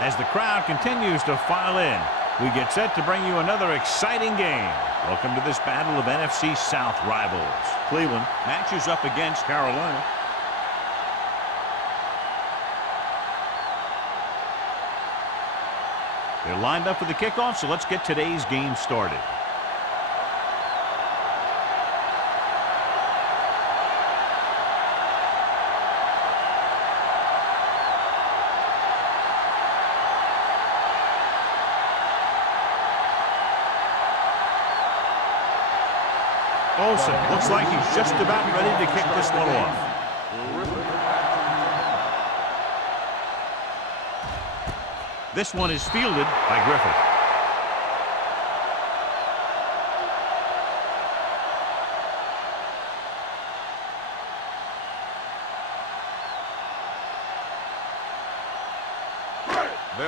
As the crowd continues to file in, we get set to bring you another exciting game. Welcome to this battle of NFC South rivals. Cleveland matches up against Carolina. They're lined up for the kickoff, so let's get today's game started. Olsen looks like he's just about ready to kick this one off. This one is fielded by Griffith.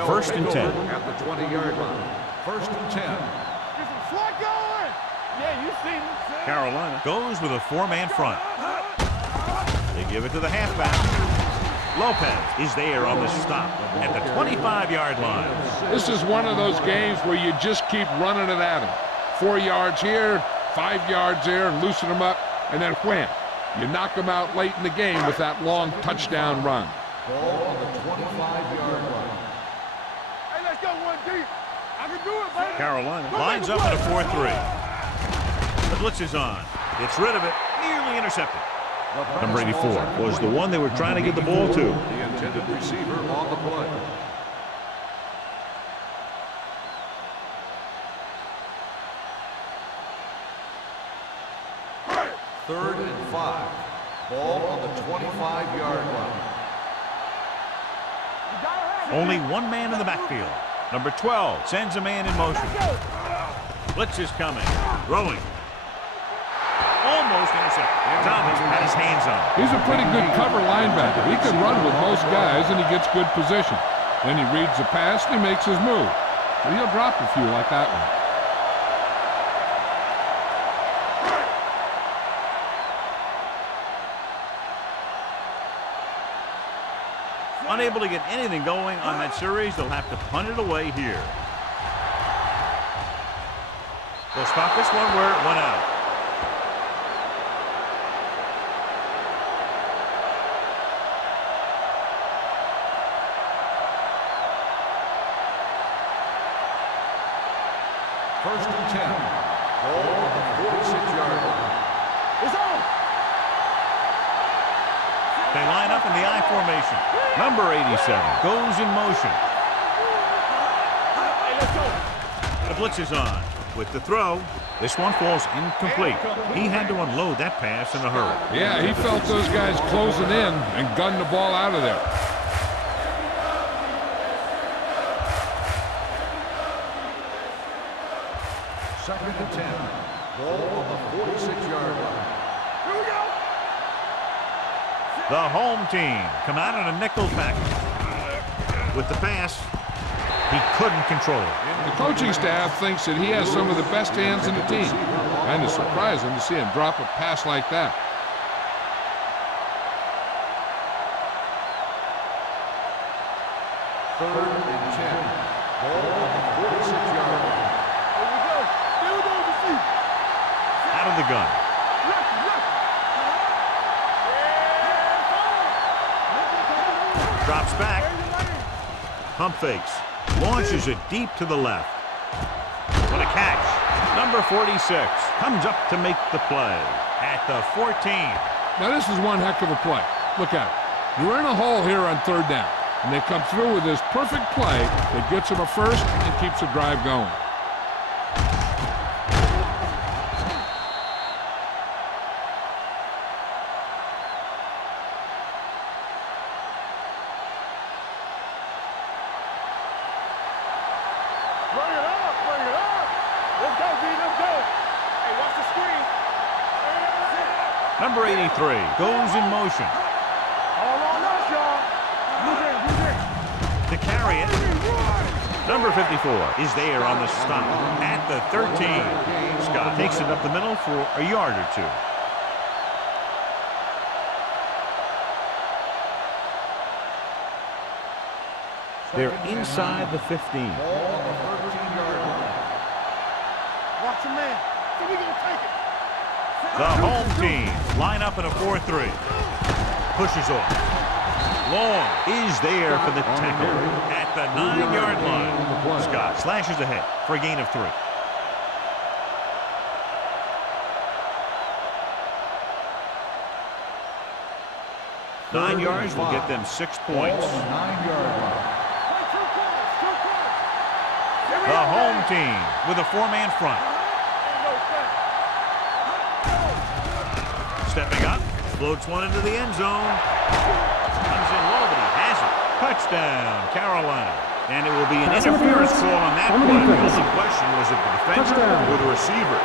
First and 10. At the 20-yard line. First and 10. Yeah, you see him. Carolina goes with a four-man front. They give it to the halfback. Lopez is there on the stop at the 25-yard line. This is one of those games where you just keep running it at them. 4 yards here, 5 yards there, and loosen them up, and then wham. You knock them out late in the game with that long touchdown run. Ball on the 25-yard line. Hey, let's go one deep. I can do it, baby. Carolina lines up at a 4-3. The blitz is on. Gets rid of it. Nearly intercepted. Number 84 was the one they were trying to get the ball to. The intended receiver on the play. Third and 5. Ball on the 25-yard line. Only one man in the backfield. Number 12 sends a man in motion. Blitz is coming. Throwing. Almost intercepted. Thomas had his hands on it. He's a pretty good cover linebacker. He can run with most guys, and he gets good position. Then he reads the pass, and he makes his move. But he'll drop a few like that one. Unable to get anything going on that series, they'll have to punt it away here. They'll stop this one where it went out. First and 10. Ball on the 46-yard line. It's on. They line up in the I formation. Number 87 goes in motion. Hey, let's go. The blitz is on. With the throw, this one falls incomplete. He had to unload that pass in a hurry. Yeah, he felt those guys closing in and gunned the ball out of there. Second and 10. Ball on the 46-yard line. Here we go. The home team come out in a nickel package. With the pass, he couldn't control it. The coaching staff thinks that he has some of the best hands in the team. Kind of surprising to see him drop a pass like that. Third and 10. Ball on the 46-yard line. Here we go. Here we go, receive. Out of the gun. Drops back. Pump fakes. Launches it deep to the left. What a catch. Number 46 comes up to make the play at the 14. Now this is one heck of a play. Look at it. You're in a hole here on third down, and they come through with this perfect play that gets them a first and keeps the drive going. Bring it up, bring it up. Let's go, B, let's go. Hey, watch the screen. Number 83 goes in motion. All on us, y'all. Move in. To carry it. Number 54 is there on the stop at the 13. Scott takes it up the middle for a yard or two. They're inside the 15. Ball on the 13-yard line. Watch your man. So we gonna take it. The home team line up in a 4-3. Pushes off. Long is there for the tackle at the 9-yard line. Scott slashes ahead for a gain of 3. Nine yards will get them 6 points. 9-yard line. The home team with a 4-man front. Stepping up, floats one into the end zone. Comes in low, but he has it. Touchdown, Carolina. And it will be an interference call on that play. The only question was it the defender or the receiver.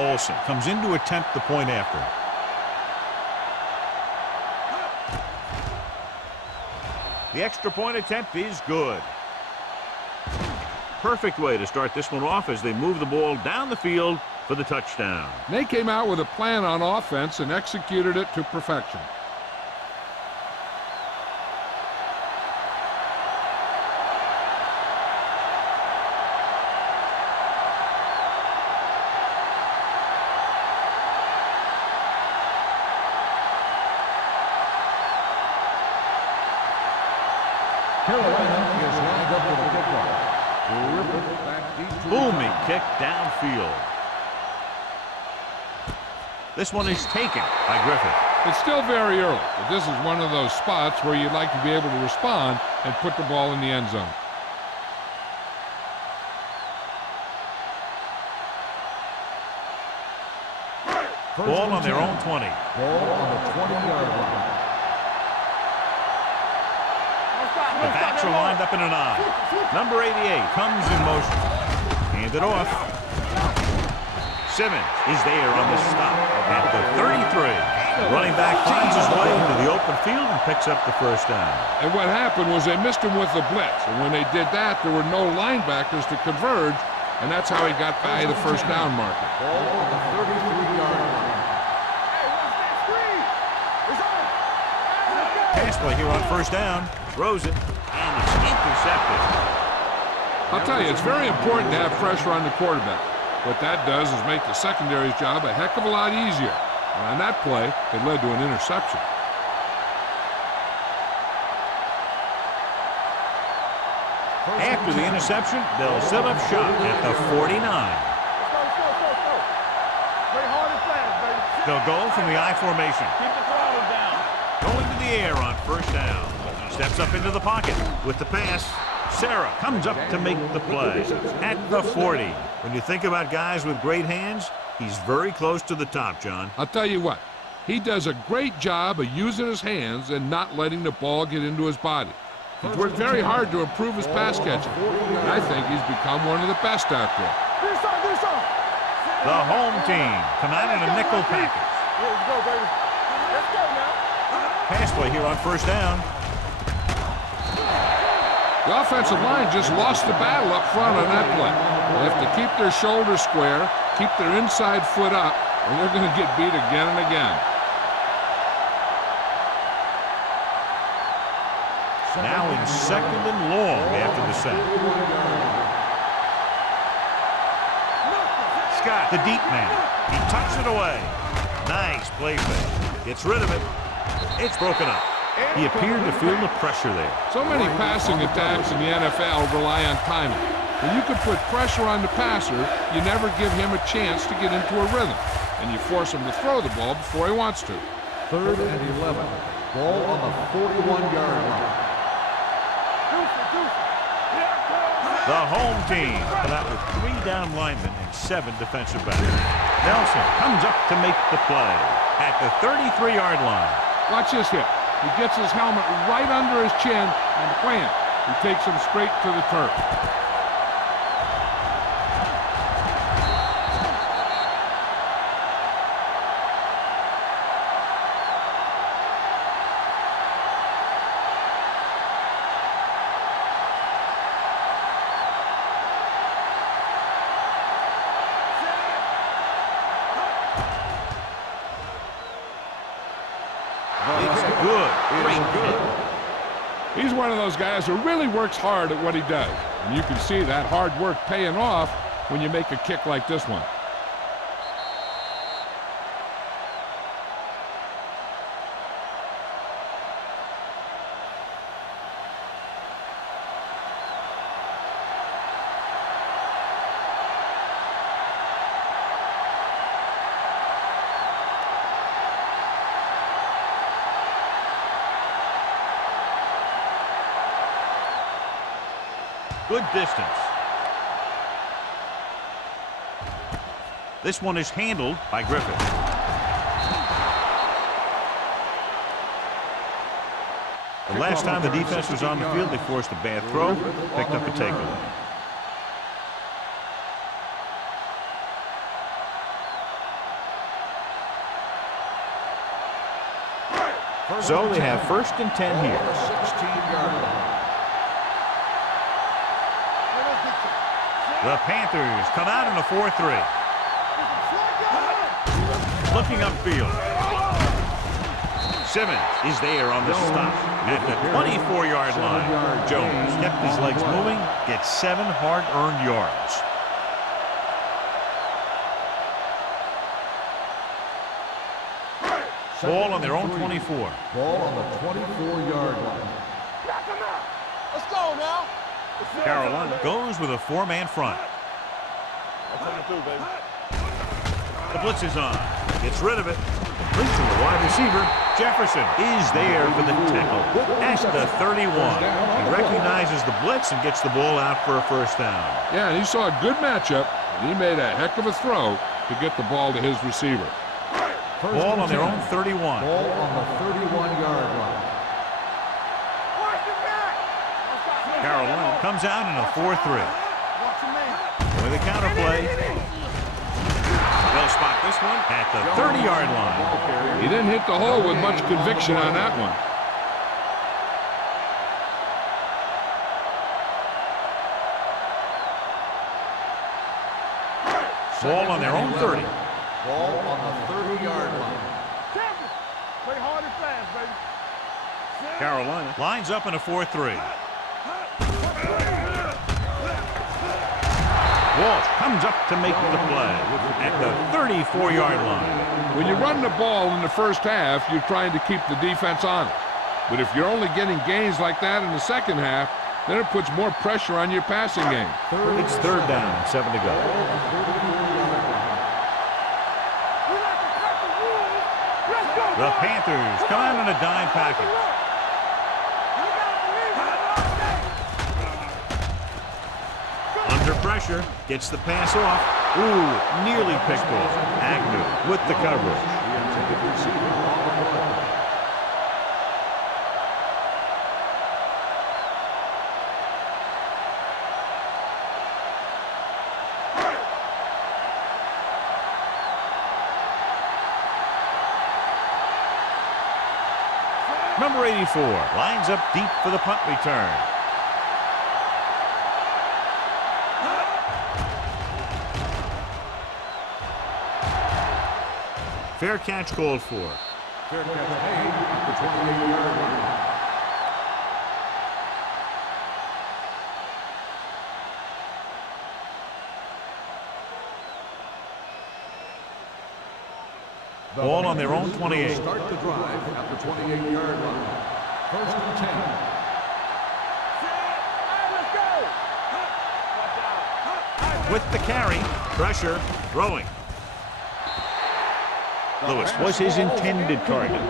Olsen comes in to attempt the point after. The extra point attempt is good. Perfect way to start this one off as they move the ball down the field for the touchdown. They came out with a plan on offense and executed it to perfection. Carolina is lined up for the kickoff. Terrific back deep. Booming kick downfield. This one is taken by Griffith. It's still very early, but this is one of those spots where you'd like to be able to respond and put the ball in the end zone. Ball on their own 20. Ball on the 20-yard line. The backs are lined up in a 9. Number 88 comes in motion. Handed off. Simmons is there on the stop at the 33. Running back finds his way into the open field and picks up the first down. And what happened was they missed him with the blitz. And when they did that, there were no linebackers to converge, and that's how he got by the first down marker. Ball on the 33-yard line. Pass play here on first down. Throws it, and it's intercepted. I'll tell you, it's very important to have pressure on the quarterback. What that does is make the secondary's job a heck of a lot easier. And on that play, it led to an interception. After the interception, they'll set up shop at the 49. They'll go from the I formation. Keep the throttle down. Going to the air on first down. Steps up into the pocket with the pass. Sarah comes up to make the play at the 40. When you think about guys with great hands, he's very close to the top, John. I'll tell you what, he does a great job of using his hands and not letting the ball get into his body. He's worked very hard to improve his pass catching, and I think he's become one of the best out there. The home team come out in a nickel package. Let's go, baby. Let's go now. Pass play here on first down. The offensive line just lost the battle up front on that play. They have to keep their shoulders square, keep their inside foot up, or they're going to get beat again and again. Now in second and long after the sack. Scott, the deep man. He tucks it away. Nice play fake. Gets rid of it. It's broken up. He appeared to feel the pressure there. So many passing attacks in the NFL rely on timing. When you can put pressure on the passer, you never give him a chance to get into a rhythm, and you force him to throw the ball before he wants to. 3rd and 11. Ball on the 41-yard line. The home team come out with 3 down linemen and 7 defensive backs. Nelson comes up to make the play at the 33-yard line. Watch this hit. He gets his helmet right under his chin, and wham, He takes him straight to the turf. It's good. Great good. He's one of those guys who really works hard at what he does. And you can see that hard work paying off when you make a kick like this one. Good distance. This one is handled by Griffith. The last time the defense was on the field, they forced a bad throw, picked up a takeaway. So they have 1st and 10 here. 16-yard line. The Panthers come out in a 4-3. Looking upfield. Simmons is there on the stop at the 24-yard line. Jones kept his legs moving, gets 7 hard-earned yards. Ball on their own 24. Ball on the 24-yard line. Let's go now. Carolina goes with a 4-man front. The blitz is on. Gets rid of it. Completes to the wide receiver. Jefferson is there for the tackle at the 31. He recognizes the blitz and gets the ball out for a 1st down. Yeah, and he saw a good matchup, and he made a heck of a throw to get the ball to his receiver. Ball on their own 31. Ball on the 31-yard line. Carolina comes out in a 4-3. With a counter play. They'll spot this one at the 30-yard line. He didn't hit the hole with much conviction on that one. Ball on their own 30. Ball on the 30-yard line. Play hard and fast, baby. Carolina lines up in a 4-3. Walsh comes up to make the play at the 34-yard line. When you run the ball in the first half, you're trying to keep the defense honest. But if you're only getting gains like that in the second half, then it puts more pressure on your passing game. It's 3rd down and 7 to go. The Panthers come out in a dime package. Under pressure, gets the pass off. Ooh, nearly picked off. Agnew with the coverage. Number 84 lines up deep for the punt return. Fair catch called for. Fair catch made at the 28-yard line. Ball on their own 28. Start the drive at the 28-yard line. 1st and 10. With the carry, pressure, throwing. Lewis was his intended target.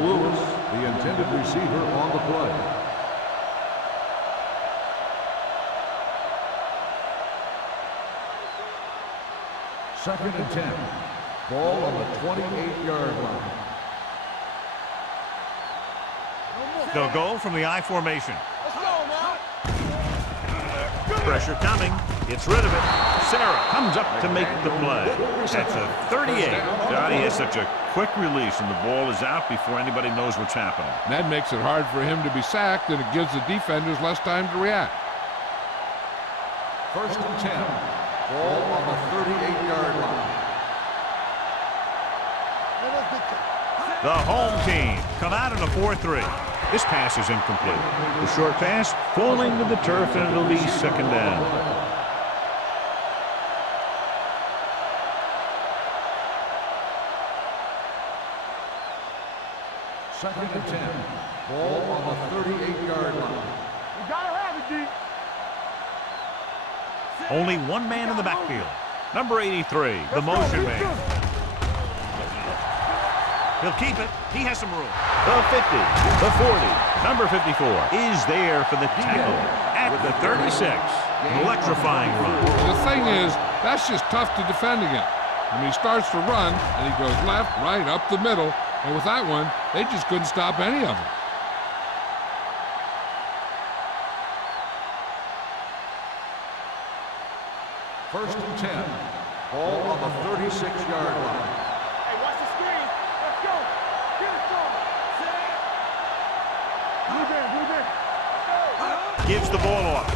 Lewis, the intended receiver on the play. Second and 10. Ball on the 28-yard line. They'll go from the I formation. Let's go now. Pressure coming. Gets rid of it. Sarah comes up to make the play. That's a 38. He has such a quick release, and the ball is out before anybody knows what's happening. And that makes it hard for him to be sacked, and it gives the defenders less time to react. 1st and 10. Ball on the 38-yard line. The home team come out in a 4-3. This pass is incomplete. The short pass falling to the turf, and it'll be 2nd down. Second and 10. Ball on the 38-yard line. You gotta have it, D. Only one man in the backfield. Number 83, the motion man. He'll keep it. He has some room. The 50, the 40, number 54 is there for the tackle at the 36. An electrifying run. The thing is, that's just tough to defend against. When he starts to run, and he goes left, right, up the middle, and with that one, they just couldn't stop any of them. First and 10. Ball on the 36-yard line. Hey, watch the screen. Let's go. Get it going. Move in, move in. Gives the ball off.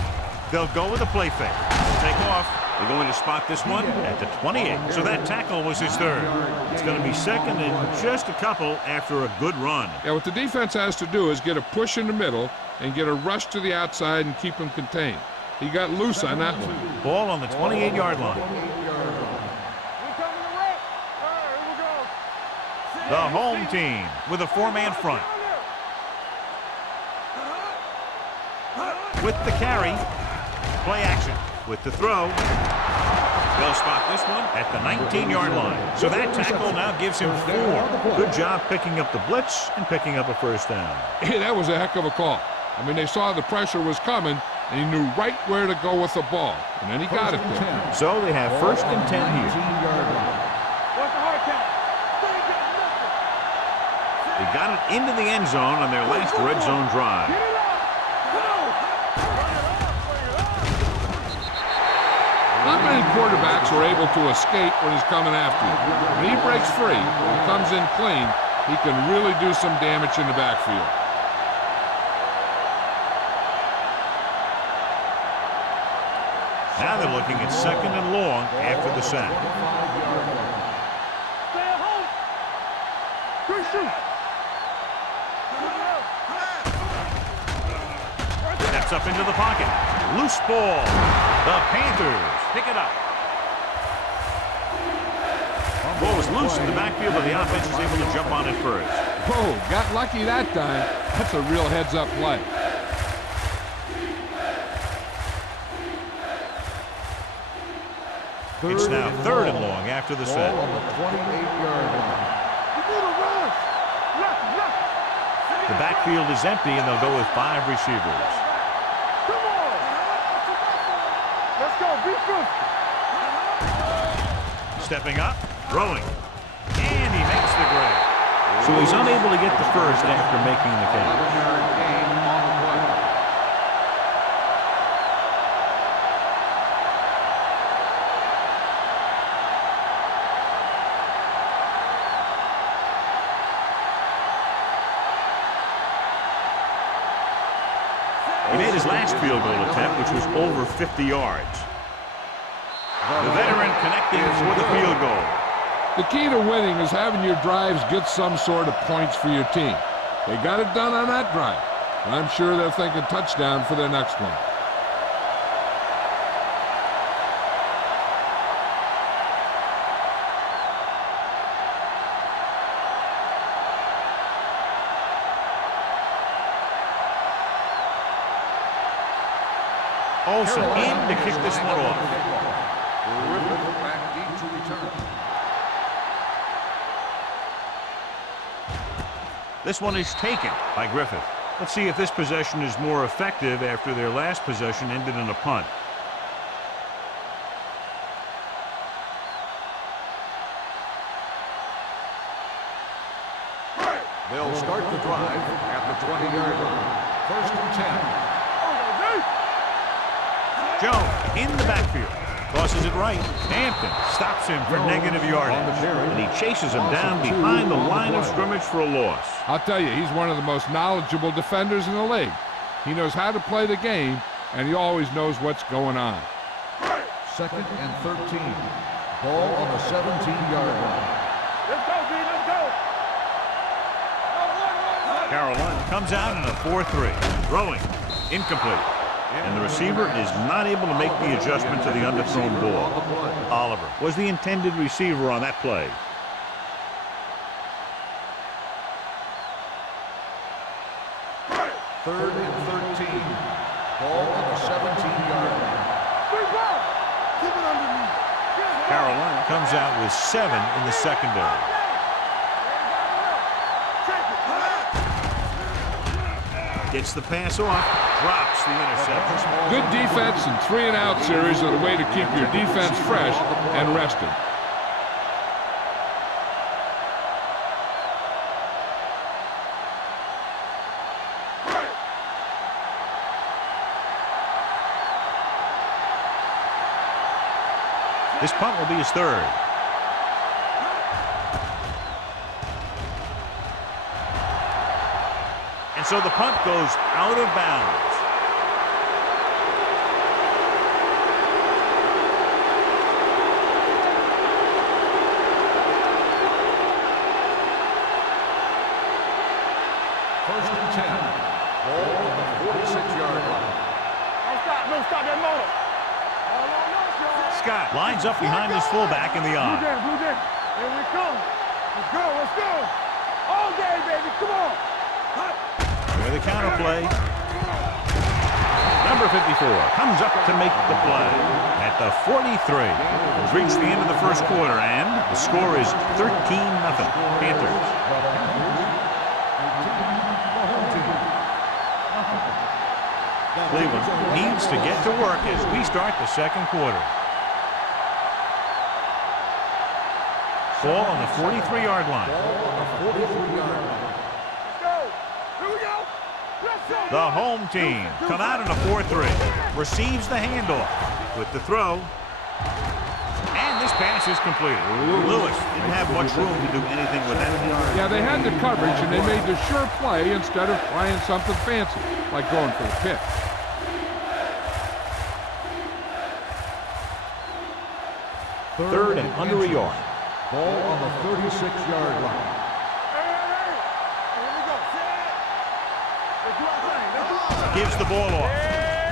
They'll go with a play fake. Take off. They're going to spot this one at the 28. So that tackle was his 3rd. It's going to be 2nd and just a couple after a good run. Yeah, what the defense has to do is get a push in the middle and get a rush to the outside and keep him contained. He got loose on that one. Ball on the 28-yard line. We coming to work. All right, here we go. The home team with a 4-man front. With the carry, play action. With the throw, they'll spot this one at the 19-yard line. So that tackle now gives him 4. Good job picking up the blitz and picking up a 1st down. Hey, that was a heck of a call. I mean, they saw the pressure was coming, and he knew right where to go with the ball. And then he got it there. So they have 1st and 10 here. What's the hard count? They got it into the end zone on their last red zone drive. Get it up. Come on. Bring it up. Not many quarterbacks are able to escape when he's coming after you. When he breaks free and comes in clean, he can really do some damage in the backfield. Now they're looking at 2nd and long after the sack. Stay at home. Good shoot. Steps up into the pocket. Loose ball. The Panthers pick it up. Ball was loose in the backfield, but the offense was able to jump on it first. Whoa, got lucky that time. That's a real heads-up play. It's now 3rd and long after the sack. Ball on the 28-yard line. You need a rush. Left. The backfield is empty, and they'll go with 5 receivers. Come on. Let's go. Be good. Stepping up, throwing, and he makes the grab. So he's unable to get the 1st after making the catch. 11-yard gain on the play. He made his last field goal attempt, which was over 50 yards. The veteran connecting for the field goal. The key to winning is having your drives get some sort of points for your team. They got it done on that drive. And I'm sure they're thinking touchdown for their next one. Olsen in to kick this one off. Griffith back deep to return. This one is taken by Griffith. Let's see if this possession is more effective after their last possession ended in a punt. They'll start the drive at the 20-yard line. 1st and 10. Jones in the backfield. Tosses it right. Hampton stops him for negative yardage. And he chases him down behind the line of scrimmage for a loss. I'll tell you, he's one of the most knowledgeable defenders in the league. He knows how to play the game, and he always knows what's going on. 2nd and 13. Ball on the 17-yard line. Let's go, B, let's go. Carolina comes out in a 4-3. Throwing. Incomplete. And the receiver is not able to make the adjustment to the underthrown ball. Oliver was the intended receiver on that play. Third and 13. Ball on the 17-yard line. Keep it underneath. Carolina comes out with 7 in the secondary. Gets the pass off, drops the interception. Good defense and 3-and-out series are the way to keep your defense fresh and rested. This punt will be his 3rd. And so the punt goes out of bounds. First and 10. Ball on the 46-yard line. Don't stop that motor. Scott lines up behind his fullback in the eye. Blue down. Here we come. Let's go, let's go. All day, baby, come on. With the counter play. Number 54 comes up to make the play at the 43. We've reached the end of the first quarter, and the score is 13-0. Panthers. Cleveland needs to get to work as we start the second quarter. Ball on the 43-yard line. The home team come out in a 4-3. Receives the handoff with the throw. And this pass is completed. Lewis didn't have much room to do anything with that. Yeah, they had the coverage, and they made the sure play instead of trying something fancy, like going for the pick. Third and under a yard. Ball on the 36-yard line. Gives the ball off.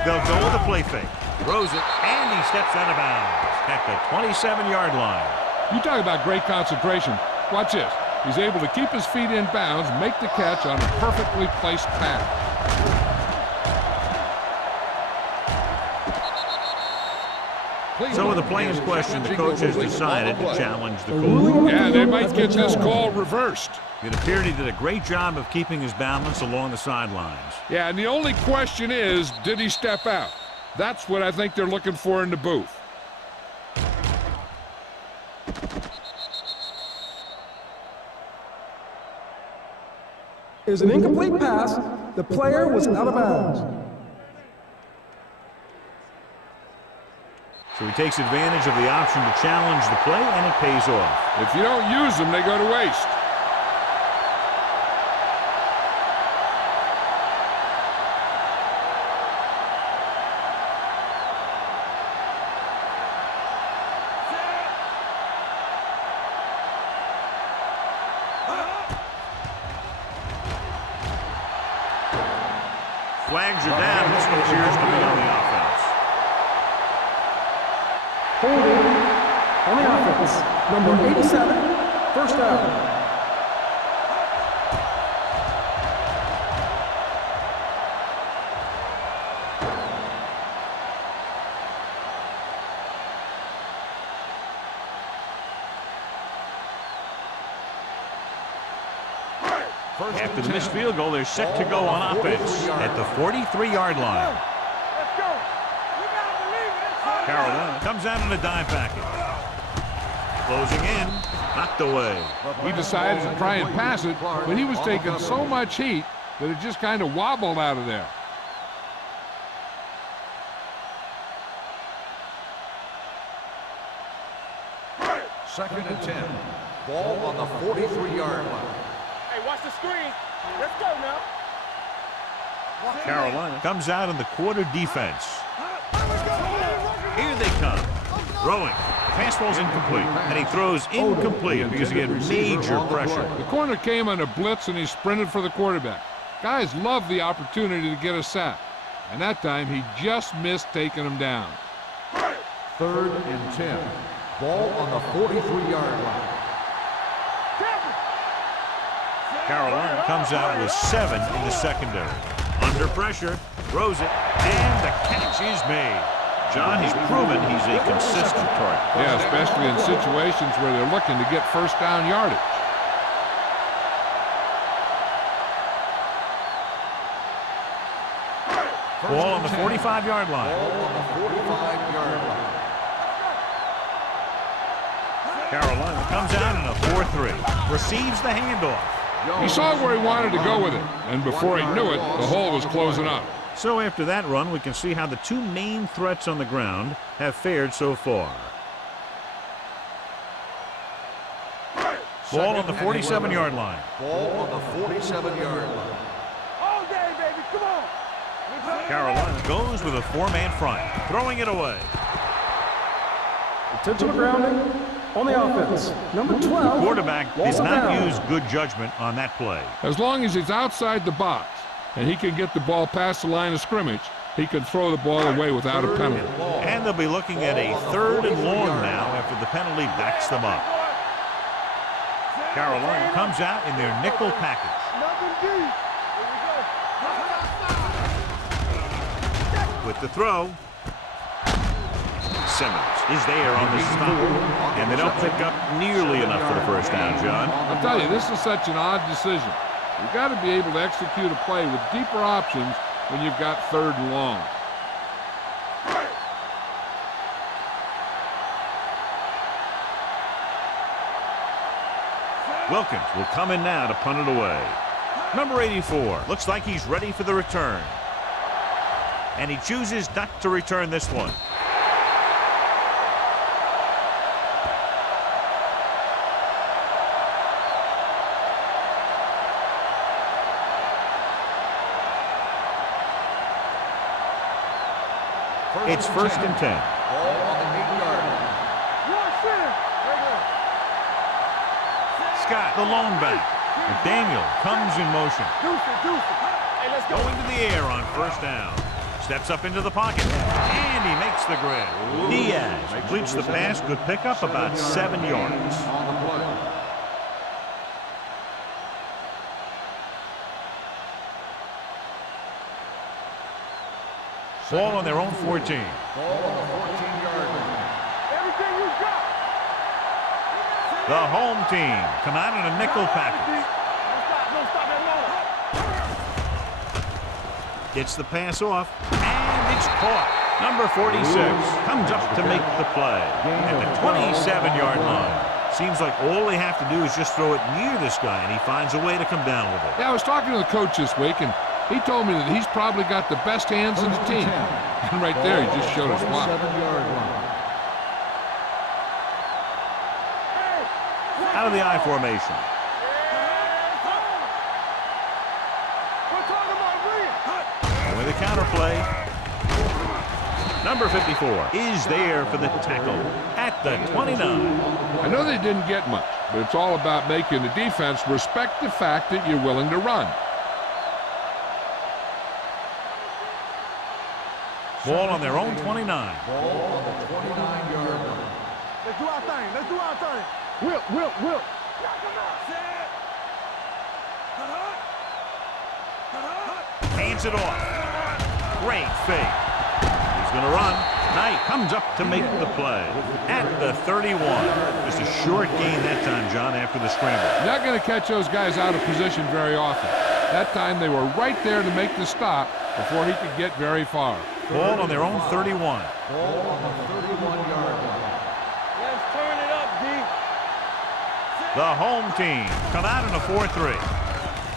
They'll go with a play fake. Throws it, and he steps out of bounds at the 27-yard line. You talk about great concentration. Watch this. He's able to keep his feet in bounds, make the catch on a perfectly placed pass. So with the player's question, the coach has decided to challenge the call. Yeah, they might get this call reversed. It appeared he did a great job of keeping his balance along the sidelines. Yeah, and the only question is, did he step out? That's what I think they're looking for in the booth. Is an incomplete pass. The player was out of bounds. So he takes advantage of the option to challenge the play, and it pays off. If you don't use them, they go to waste. Flags are down. This one appears to be on the offense. Holding on the offense. Number 87, first down. After the missed field goal, they're set to go on offense at the 43-yard line. Let's go. You gotta believe it. Carolina comes out in a dime package. Closing in, knocked away. He decided to try and pass it, but he was taking so much heat that it just kind of wobbled out of there. 2nd and 10. Ball on the 43-yard line. Hey, watch the screen. Let's go now. Carolina comes out in the quarter defense. Here they come. Throwing. Pass ball's incomplete, and he throws incomplete because he had major pressure. The corner came on a blitz, and he sprinted for the quarterback. Guys love the opportunity to get a sack, and that time he just missed taking him down. 3rd and 10. Ball on the 43-yard line. Carolina comes out with 7 in the secondary. Under pressure, throws it, and the catch is made. John, he's proven he's a consistent target. Yeah, especially in situations where they're looking to get first down yardage. Ball on the 45-yard line. Ball on the 45-yard line. Carolina comes out in a 4-3. Receives the handoff. He saw where he wanted to go with it, and before he knew it, the hole was closing up. So after that run, we can see how the two main threats on the ground have fared so far. Ball on the 47-yard line. Ball on the 47-yard line. All day, baby. Come on. Carolina goes with a 4-man front, throwing it away. Intentional grounding on the offense. Number 12. The quarterback did loss of not down. use good judgment on that play. As long as he's outside the box and he can get the ball past the line of scrimmage, he can throw the ball away without a penalty. And they'll be looking at a 3rd and long now after the penalty backs them up. Carolina comes out in their nickel package. Nothing deep. Here we go. With the throw, Simmons is there on the stop, and they don't pick up nearly enough for the first down, John. I'll tell you, this is such an odd decision. You've got to be able to execute a play with deeper options when you've got 3rd and long. Wilkins will come in now to punt it away. Number 84 looks like he's ready for the return. And he chooses not to return this one. It's 1st and 10. Ball on the 8-yard line. Scott, the lone back. McDaniel comes in motion. Hey, let's go. Going to the air on 1st down. Steps up into the pocket. And he makes the grab. Diaz completes the pass. Good pickup, about 7 yards. On the play. Ball on their own 14. Ball on the 14-yard line. Everything you got. The home team come out in a nickel package. Don't stop that long. Gets the pass off, and it's caught. Number 46 comes up to make the play at the 27-yard line. Seems like all they have to do is just throw it near this guy, and he finds a way to come down with it. Yeah, I was talking to the coach this week, and he told me that he's probably got the best hands in the team. And right there, he just showed us why. 47-yard line. Out of the I formation. We're talking about Williams. With a counter play. Number 54 is there for the tackle at the 29. I know they didn't get much, but it's all about making the defense respect the fact that you're willing to run. Ball on their own 29. Ball on the 29-yard line. Let's do our thing. Let's do our thing. Will. Hands it off. Great fake. He's going to run. Knight comes up to make the play at the 31. Just a short gain that time, John, after the scramble. You're not going to catch those guys out of position very often. That time they were right there to make the stop before he could get very far. Ball on their own 31. Ball on the 31-yard line. Let's turn it up, D. The home team come out in a 4-3.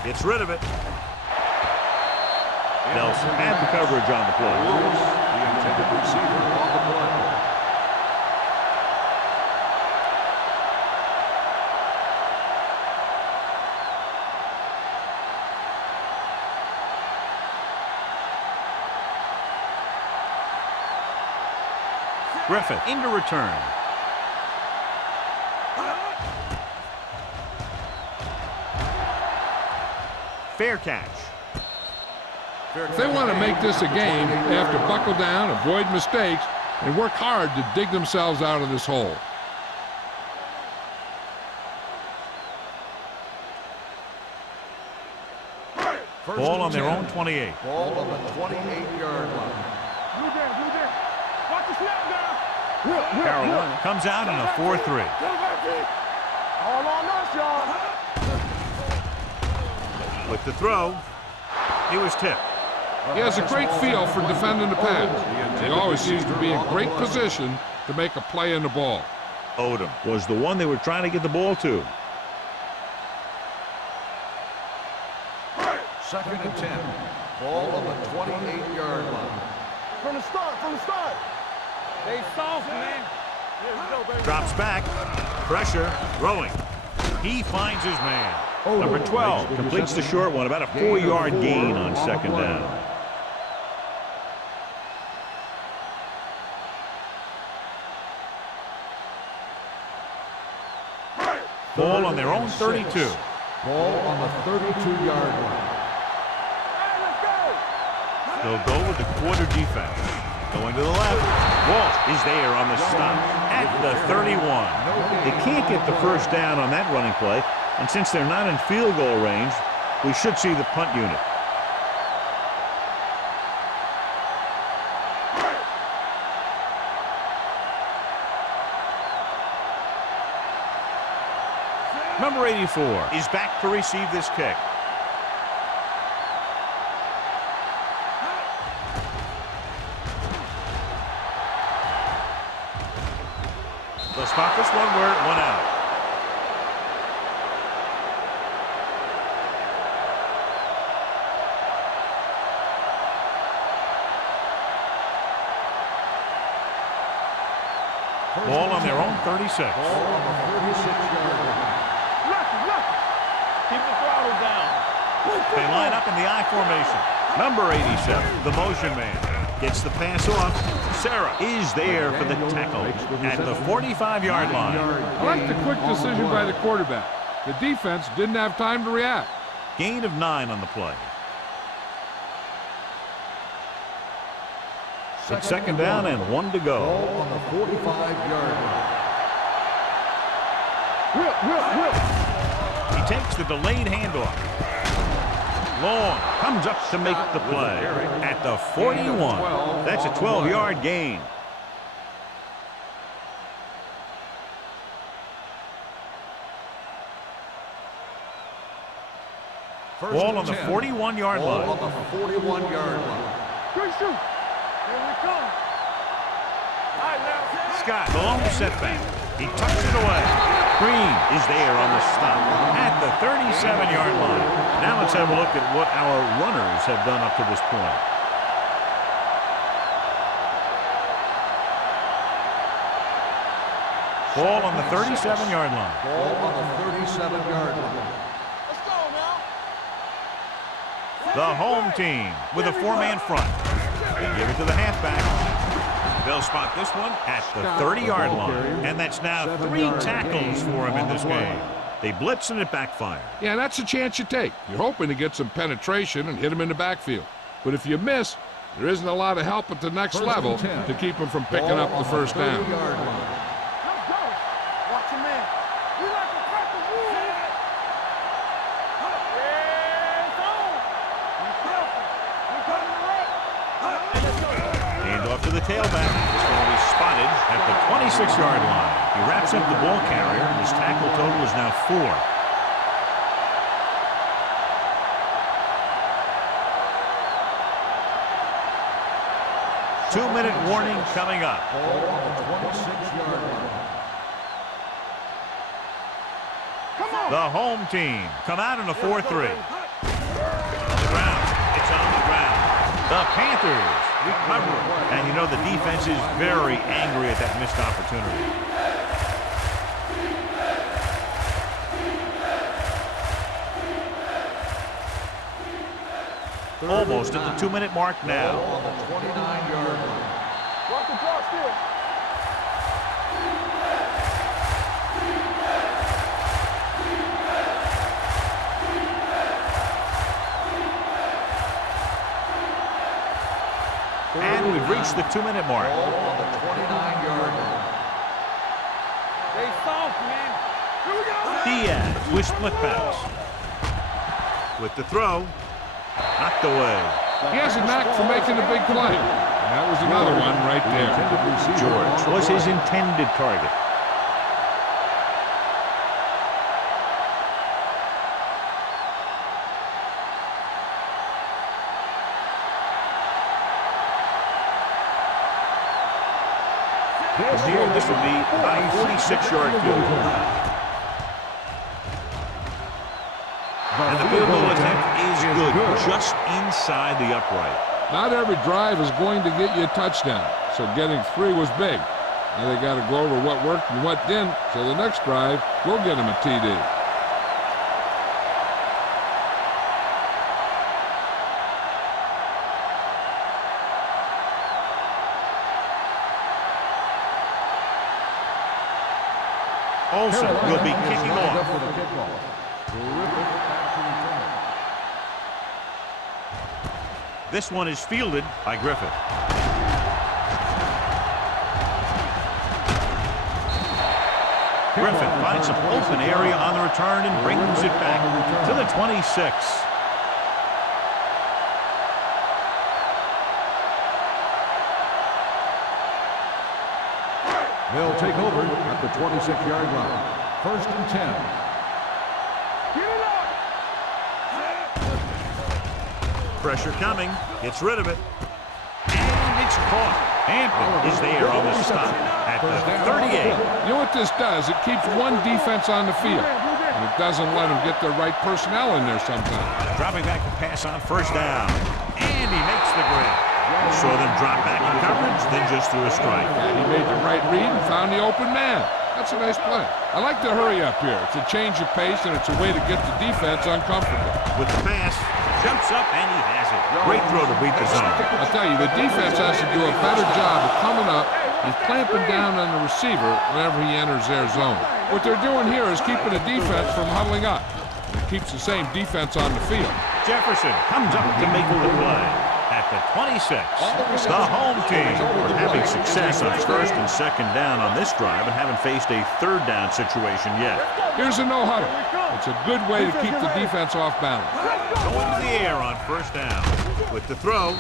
Gets rid of it. Nelson had the coverage on the play. The intended receiver on the play. Griffith into return. Fair catch. If they want to make this a game, they have to buckle down, avoid mistakes, and work hard to dig themselves out of this hole. Ball on their own 28. Ball on the 28-yard line. Blue Jay. Watch the snap now. Carolina comes out in a 4-3. All on us, y'all. With the throw, he was tipped. He has a great feel for defending the pass. He always seems to be in great position to make a play in the ball. Odom was the one they were trying to get the ball to. 2nd and 10. Ball on the 28-yard line. From the start. They soft, man. Here we go, baby. Drops back. Pressure. Throwing. He finds his man. Number 12 completes the short one. About a 4-yard gain on 2nd down. Ball on their own 32. Ball on the 32-yard line. They'll go with the quarter defense. Going to the left. Walt is there on the stop at the 31. They can't get the first down on that running play, and since they're not in field goal range, we should see the punt unit. Number 84 is back to receive this kick. They'll spot this one where it went out. Ball on their own 36. Ball on the 36-yard line. Keep the throttle down. They line up in the I formation. Number 87, the motion man, gets the pass off. Sarah is there for the tackle at the 45-yard line. I like the quick decision by the quarterback. The defense didn't have time to react. Gain of 9 on the play. It's 2nd down and 1 to go. Ball on the 45-yard line. He takes the delayed handoff. Long comes up to make the play at the 41. That's a 12-yard gain. Ball on the 41-yard Ball line. on the 41-yard line. Good shoot. Here we come. All right, now. Scott, the lone setback. He tucks it away. Green is there on the stop at the 37-yard line. Now let's have a look at what our runners have done up to this point. Ball on the 37-yard line. Ball on the 37-yard line. Let's go now. The home team with a 4-man front. They give it to the halfback. They'll spot this one at the 30-yard line. And that's now 3 tackles for him in this game. They blitz and it backfires. Yeah, that's a chance you take. You're hoping to get some penetration and hit him in the backfield. But if you miss, there isn't a lot of help at the next level to keep him from picking up the first down. Let's go. Watch your man. We like to crack the wood. Yeah, it's on. Be careful. We coming to right. Hey, let's go. Hand off to the tailback. This one will be spotted at the 26-yard line. He wraps up the ball carrier, and his tackle total is now 4. Two-minute warning coming up. Ball on the 26-yard line. Come on. The home team come out in a 4-3. On the ground. It's on the ground. The Panthers recover. And you know the defense is very angry at that missed opportunity. Almost at the 2-minute mark now. Ball on the 29-yard line. Walk the draw still. we've reached the 2-minute mark. Ball on the 29-yard line. Stay soft, man. Here we go. Diaz with split pass. With the throw. Knocked away. He has a knack for making a big play. And that was another one right there. George was his intended target. Here, this would be about a 46-yard field goal. And the field goal attempt is good, just inside the upright. Not every drive is going to get you a touchdown, so getting 3 was big. Now they got to go over what worked and what didn't, so the next drive will get them a TD. Olsen will be kicking off. For the kickoff. Terrific pass return. This one is fielded by Griffith. Griffith finds some open area on the return and brings it back to the 26. They'll take over at the 26-yard line. 1st and 10. Get it up. Pressure coming. Gets rid of it. And it's caught. Hampton is there on the stop at the 38. You know what this does? It keeps one defense on the field, and it doesn't let them get the right personnel in there sometimes. Dropping back to pass on 1st down. And he makes the grab. Saw them drop back in coverage, then just threw a strike. And he made the right read and found the open man. That's a nice play. I like the hurry up here. It's a change of pace, and it's a way to get the defense uncomfortable. With the pass, jumps up, and he has it. Great throw to beat the zone. I'll tell you, the defense has to do a better job of coming up and clamping down on the receiver whenever he enters their zone. What they're doing here is keeping the defense from huddling up. It keeps the same defense on the field. Jefferson comes up to make the play. At the 26, the home team having success on 1st and 2nd down on this drive and haven't faced a 3rd down situation yet. Here's a no-huddle. It's a good way to keep the defense off balance. Going to the air on 1st down. With the throw,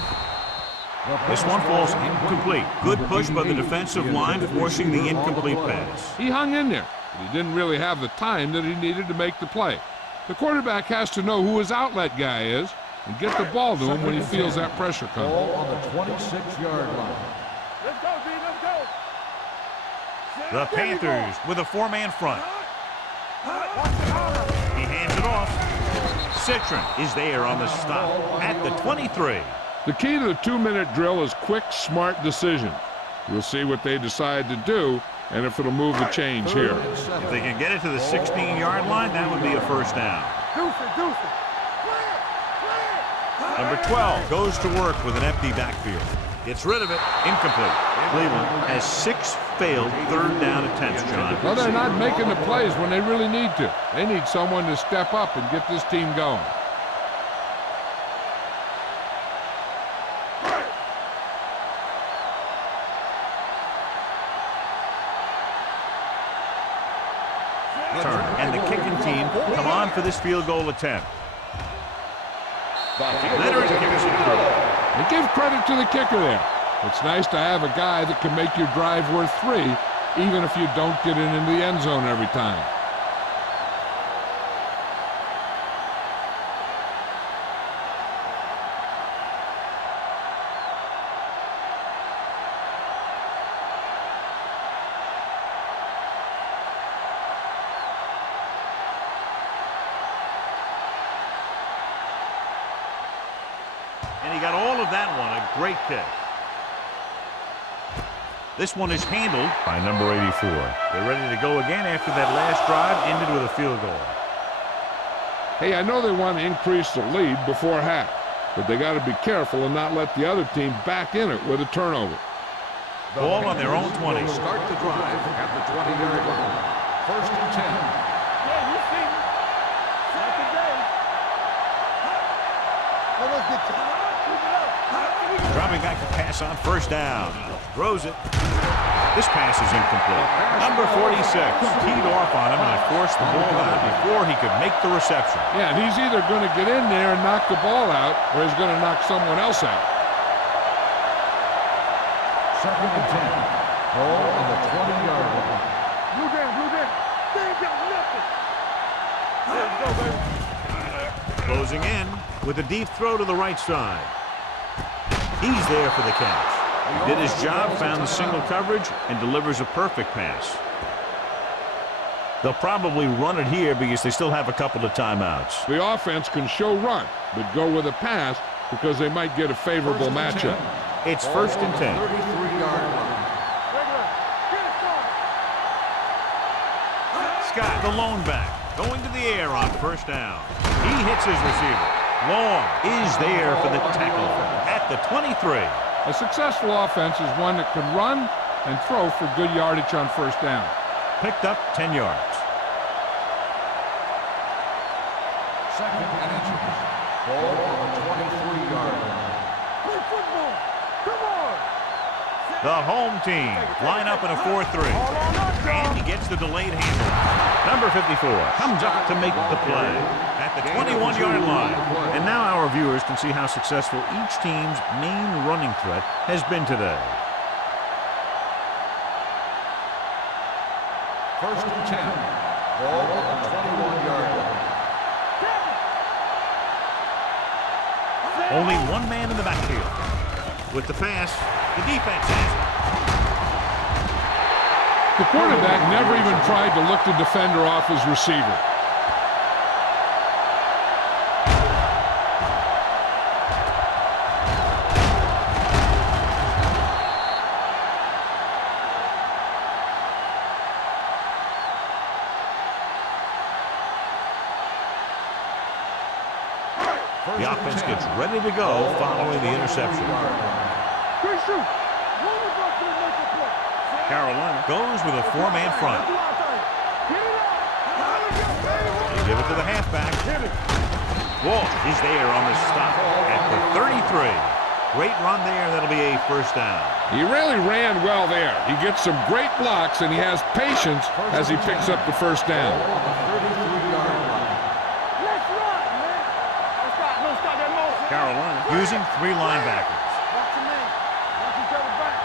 this one falls incomplete. Good push by the defensive line, forcing the incomplete pass. He hung in there, but he didn't really have the time that he needed to make the play. The quarterback has to know who his outlet guy is and get the ball to him when he feels that pressure coming. Ball on the 26-yard line. Let's go, D. Let's go. The Panthers with a 4-man front. He hands it off. Citron is there on the stop at the 23. The key to the 2-minute drill is quick, smart decisions. We'll see what they decide to do and if it'll move the change here. If they can get it to the 16-yard line, that would be a 1st down. Deuce it. Number 12 goes to work with an empty backfield. Gets rid of it. Incomplete. Cleveland has 6 failed 3rd down attempts, John. Well, they're not making the plays when they really need to. They need someone to step up and get this team going. And the kicking team come on for this field goal attempt. Leonard gives it through. And give credit to the kicker there. It's nice to have a guy that can make your drive worth 3, even if you don't get it in the end zone every time. And he got all of that one. A great kick. This one is handled by number 84. They're ready to go again after that last drive ended with a field goal. Hey, I know they want to increase the lead before half, but they got to be careful and not let the other team back in it with a turnover. Ball on their own 20. Start the drive at the 20-yard line. 1st and 10. Yeah, you see me. Not today. Let's get to dropping back to pass on first down. Throws it. This pass is incomplete. Number 46 teed off on him and forced the ball out before he could make the reception. Yeah, and he's either going to get in there and knock the ball out, or he's going to knock someone else out. 2nd and 10. Ball on the 20-yard line. Blue down, blue down. They ain't got nothing. Let's go, baby. Closing in with a deep throw to the right side. He's there for the catch. He did his job, found the single coverage, and delivers a perfect pass. They'll probably run it here because they still have a couple of timeouts. The offense can show run, but go with a pass because they might get a favorable matchup. It's 1st and 10. 33-yard line. Regular. Get it started. Scott, the lone back, going to the air on first down. He hits his receiver. Long is there for the tackle at the 23. A successful offense is one that can run and throw for good yardage on first down. Picked up 10 yards. 2nd and inches. Ball on the 23-yard line. Play football. Come on. The home team line up in a 4-3. All on us, And he y'all. gets the delayed handoff. Number 54 comes up to make the play at the 21-yard line. And now our viewers can see how successful each team's main running threat has been today. 1st and 10. Ball on the 21-yard line. Only one man in the backfield. With the pass, the defense has it. The quarterback never even tried to look the defender off his receiver. The offense gets ready to go following the interception. Good shoot. One of us will make a play. Carolina goes with a 4-man front. Do our thing. Get it out. They give it to the halfback. Walt is there on the stop at the 33. Great run there. That'll be a first down. He really ran well there. He gets some great blocks, and he has patience as he picks up the first down. On the 33-yard line. Let's run, man. Don't stop that motion. Carolina using 3 linebackers. Watch your man. Watch each other back.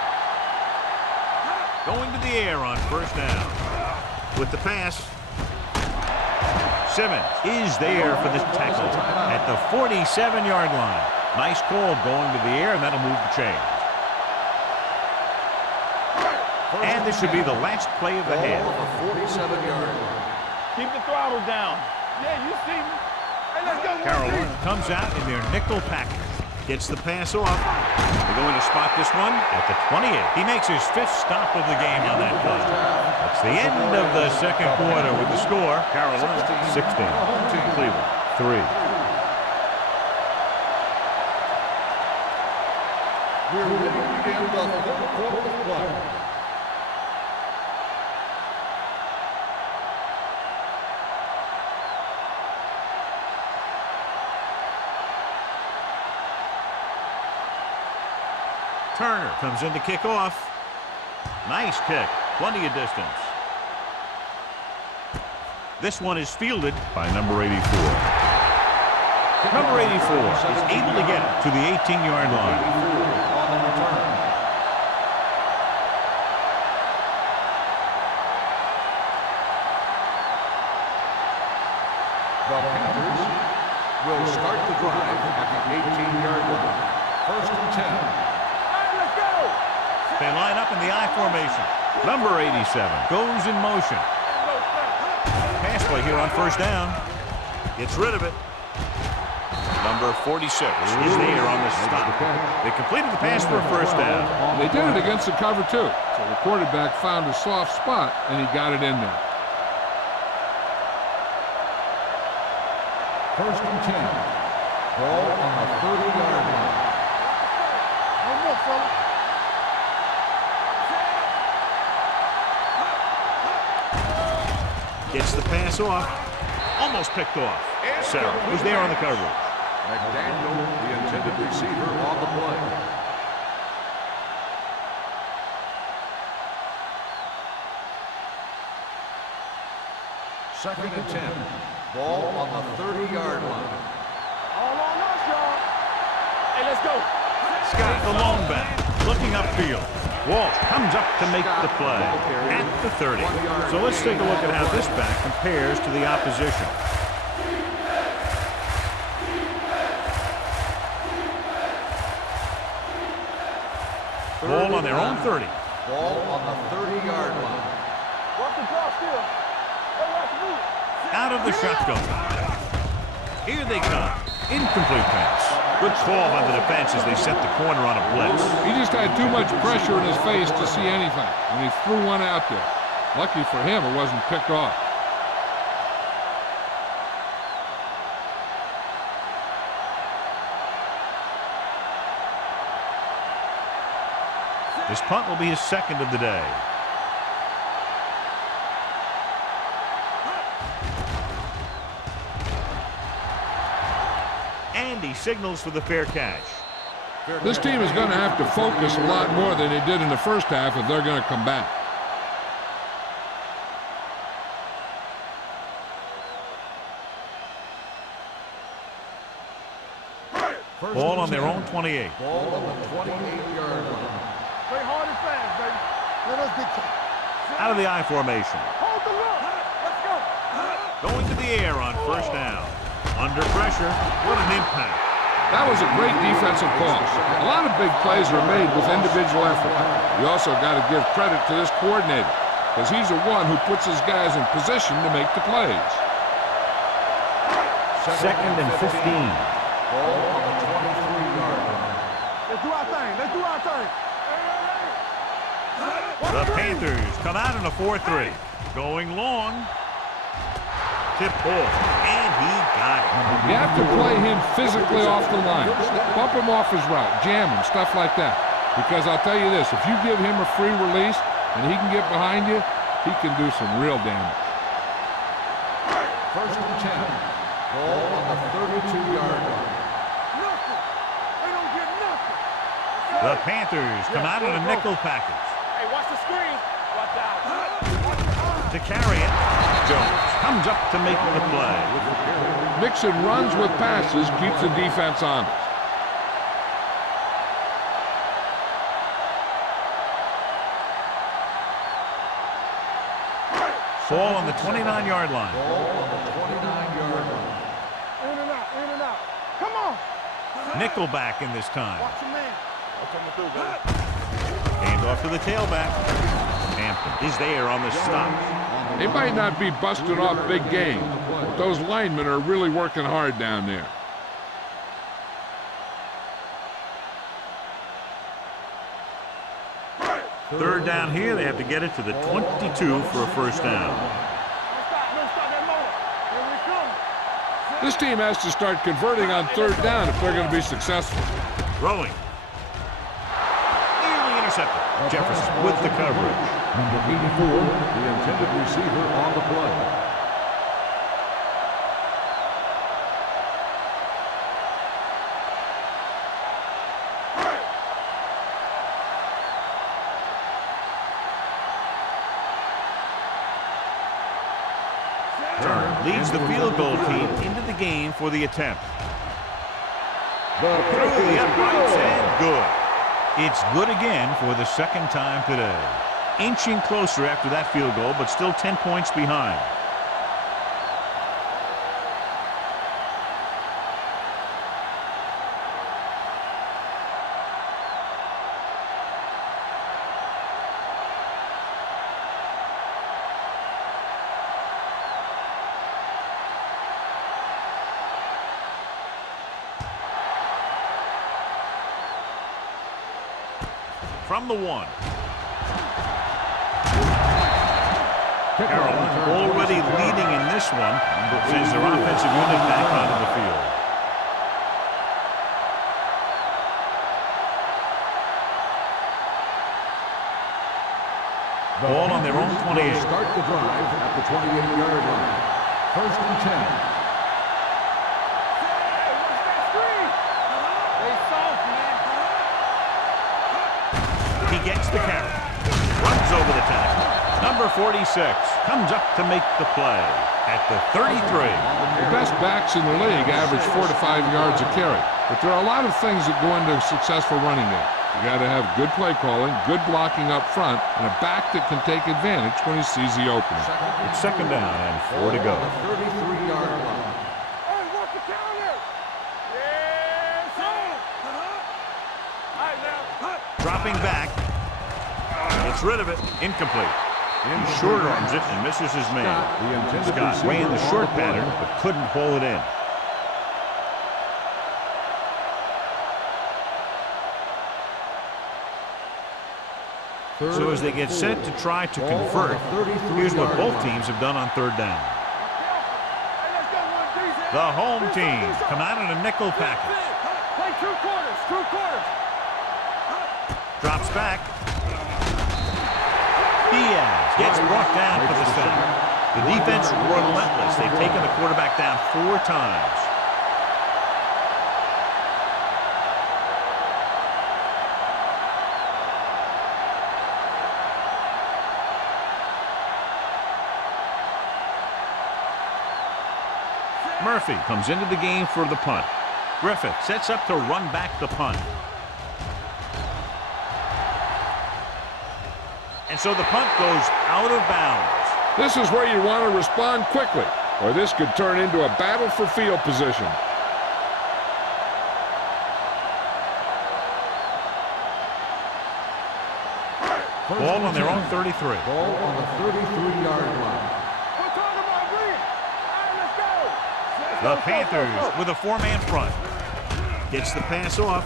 Going to the air on first down. With the pass, Simmons is there for the tackle at the 47-yard line. Nice call going to the air, and that'll move the chains. And this should be the last play of the half. Ball on the 47-yard line. Keep the throttle down. Yeah, you see me. Hey, let's go. Carolina comes out in their nickel package. Gets the pass off. They're going to spot this one at the 28. He makes his 5th stop of the game on that play. That's the end of the second quarter with the score. Carolina 16. Cleveland 3. We're ready to begin the 4th quarter of play. Turner comes in to kick off. Nice kick. Plenty of distance. This one is fielded by number 84. Number 84 is able to get it to the 18-yard line. On the return. The Panthers will start the drive at the 18-yard line. 1st and 10. All right, let's go. They line up in the I formation. Number 87 goes in motion. Pass play here on first down. Gets rid of it. Number 46 is there on the stop. They completed the pass for a first down. They did it against the cover, too. So the quarterback found a soft spot, and he got it in there. 1st and 10. Ball on the 30-yard line. One more, fella. Gets the pass off. Almost picked off. Sarah was there on the coverage. McDaniel, the intended receiver, on the play. Second and 10. Ball on the 30-yard line. All on us, y'all. Hey, let's go. Scott, the lone back, looking upfield. Walsh comes up to make the play at the 30. So let's take a look at how this back compares to the opposition. Ball on their own 30. Ball on the 30-yard line. Watch the draw still. Hey, watch the move. Out of the shotgun. Here they come. Incomplete pass. Good call by the defense as they set the corner on a blitz. He just had too much pressure in his face to see anything, and he threw one out there. Lucky for him, it wasn't picked off. This punt will be his second of the day. And he signals for the fair catch. This team is going to have to focus a lot more than they did in the first half if they're going to come back. Ball on their own 28. Ball on the 28-yard line. Play hard and fast, baby. Let us get you. Out of the I formation. Hold the look. Let's go. Going to the air on first down. Under pressure. What an impact. That was a great defensive call. A lot of big plays are made with individual effort. You also got to give credit to this coordinator, because he's the one who puts his guys in position to make the plays. Second and 15. Ball on the 23-yard line. Let's do our thing. Let's do our thing. The Panthers come out in a 4-3. Going long. Tip ball. And he got it. You have to play him physically off the line. Bump him off his route, jam him, stuff like that. Because I'll tell you this, if you give him a free release and he can get behind you, he can do some real damage. First and 10. Ball on the 32-yard line. Nothing. They don't get nothing. The Panthers come out in a nickel package. Hey, watch the screen. Watch out. To carry it, Jones comes up to make the play. Mixing runs with passes keeps the defense honest. Ball on the 29-yard line. Ball on the 29-yard line. In and out. In and out. Come on. Nickelback in this time. Watch your man. I'm coming through, baby. Hand off to the tailback. Hampton is there on the stop. They might not be busting off big games, but those linemen are really working hard down there. Third down here, they have to get it to the 22 for a first down. Don't stop that motor. Here we come. This team has to start converting on third down if they're going to be successful. Throwing. Nearly intercepted. Jefferson with the coverage. Number 84, the intended receiver on the play. Turner leads the field goal team into the game for the attempt. Through the uprights and good. It's good again for the second time today. Inching closer after that field goal, but still 10 points behind. From the 1. Carolina already leading in this one, but sends their offensive unit back onto the field. Ball on their own 28. Start the drive at the 28-yard line. First and 10. Hey, watch that screen. They soft, man. He gets the carry. Runs over the tackle. Number 46 comes up to make the play at the 33. The best backs in the league average 4 to 5 yards a carry. But there are a lot of things that go into a successful running game. You got to have good play calling, good blocking up front, and a back that can take advantage when he sees the opening. It's second down and 4 to go. 33-yard line. Hey, work the counter. Yes, sir. All right, now. Dropping back. Gets rid of it. Incomplete. He short arms it and misses his man. Scott ran the short pattern but couldn't pull it in. So as they get set to try to convert, here's what both teams have done on third down. The home team come out in a nickel package. Play 2 quarters, 2 quarters. Drops back. Diaz gets brought down for the sack. The defense relentless. They've taken the quarterback down 4 times. Murphy comes into the game for the punt. Griffith sets up to run back the punt. And so the punt goes out of bounds. This is where you want to respond quickly, or this could turn into a battle for field position. Ball on their own 33. Ball on the 33-yard line. We're talking about green. All right, let's go. The Panthers with a 4-man front. Gets the pass off.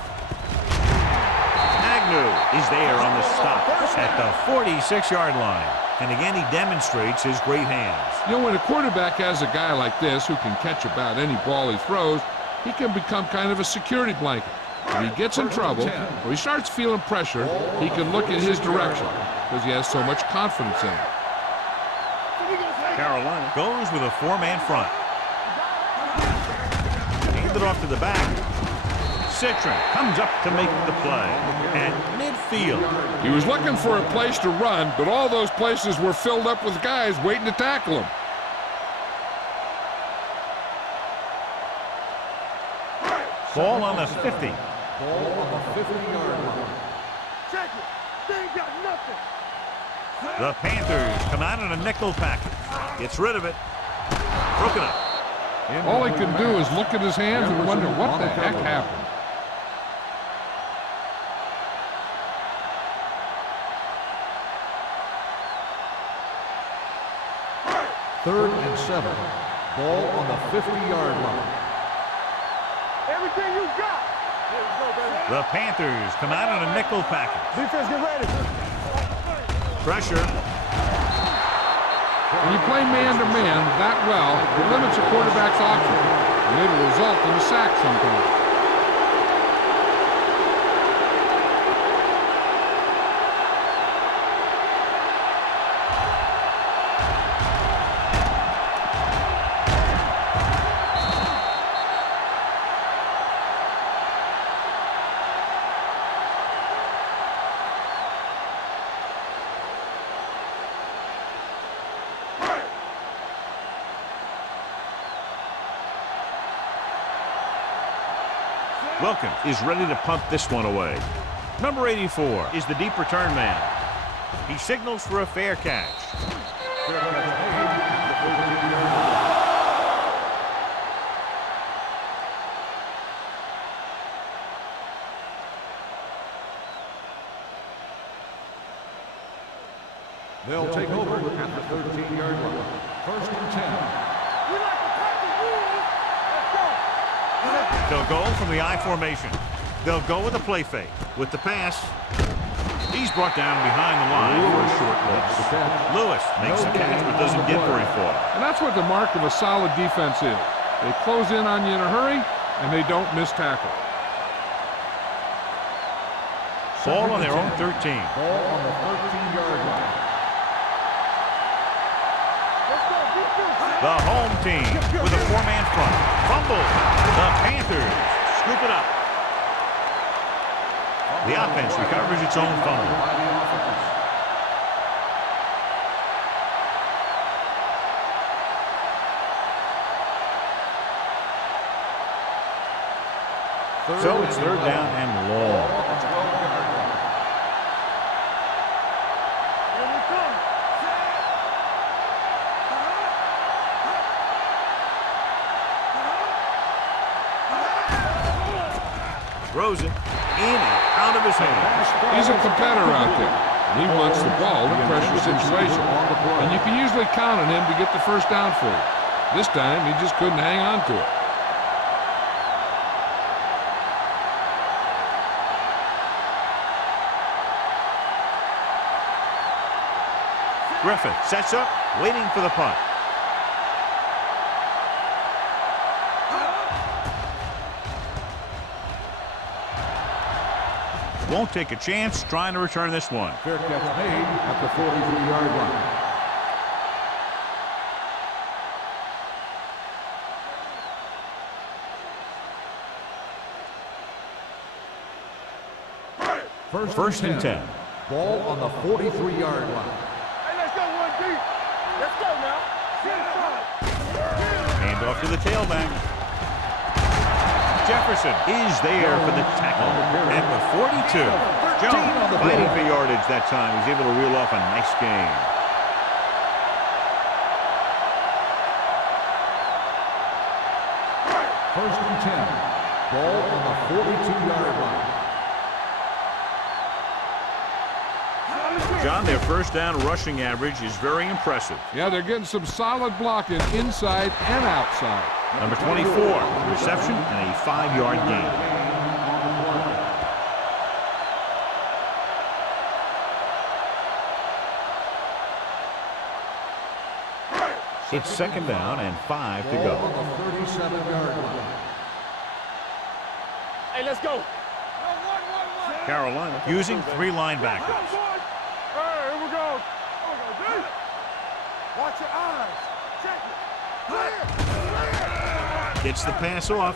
Agnew is there on the stop at the 46-yard line. And again, he demonstrates his great hands. You know, when a quarterback has a guy like this who can catch about any ball he throws, he can become kind of a security blanket. If he gets in trouble or he starts feeling pressure, he can look in his direction because he has so much confidence in him. Carolina goes with a 4-man front. Hand it off to the back. Citron comes up to make the play at midfield. He was looking for a place to run, but all those places were filled up with guys waiting to tackle him. Ball on the 50. Ball on the 50-yard line. Check it. They ain't got nothing. The Panthers come out in a nickel package. Gets rid of it. Broken up. All he can do is look at his hands and wonder what the heck happened. Third and 7. Ball on the 50-yard line. Everything you got. The Panthers come out in a nickel package. Defense, get ready. Pressure. When you play man-to-man that well, it limits a quarterback's options, and it'll result in a sack sometimes. Wilkins is ready to punt this one away. Number 84 is the deep return man. He signals for a fair catch. They'll take over at the 13-yard line. First and 10. We like to practice rules. Let's go. They'll go from the I formation. They'll go with a play fake. With the pass, he's brought down behind the line for a short loss. Lewis makes the catch but doesn't get very far. And that's what the mark of a solid defense is. They close in on you in a hurry, and they don't miss tackle. Ball on their own 13. Ball on the 13-yard line. The home team with a 4-man front. Fumble. The Panthers scoop it up. The offense recovers its own fumble. So it's third down and long. Here we come. Throws it in and out of his hands. He's a competitor out there. And he wants the ball in a pressure situation. And you can usually count on him to get the first down for you. This time, he just couldn't hang on to it. Griffith sets up, waiting for the punt. Won't take a chance trying to return this one. Fair catch made at the 43-yard line. First and 10. Ball on the 43-yard line. Hey, let's go one deep. Let's go now. Hand off to the tailback. Jefferson is there for the tackle at the 42. Jones fighting for yardage that time. He's able to reel off a nice gain. First and 10. Ball on the 42-yard line. John, their first down rushing average is very impressive. Yeah, they're getting some solid blocking inside and outside. Number 24, reception and a 5-yard gain. It's second down and 5 to Ball go. on the 37-yard line. Hey, let's go. Carolina using 3 linebackers. Hey, here we go. Watch your eyes. Check it. Gets the pass off.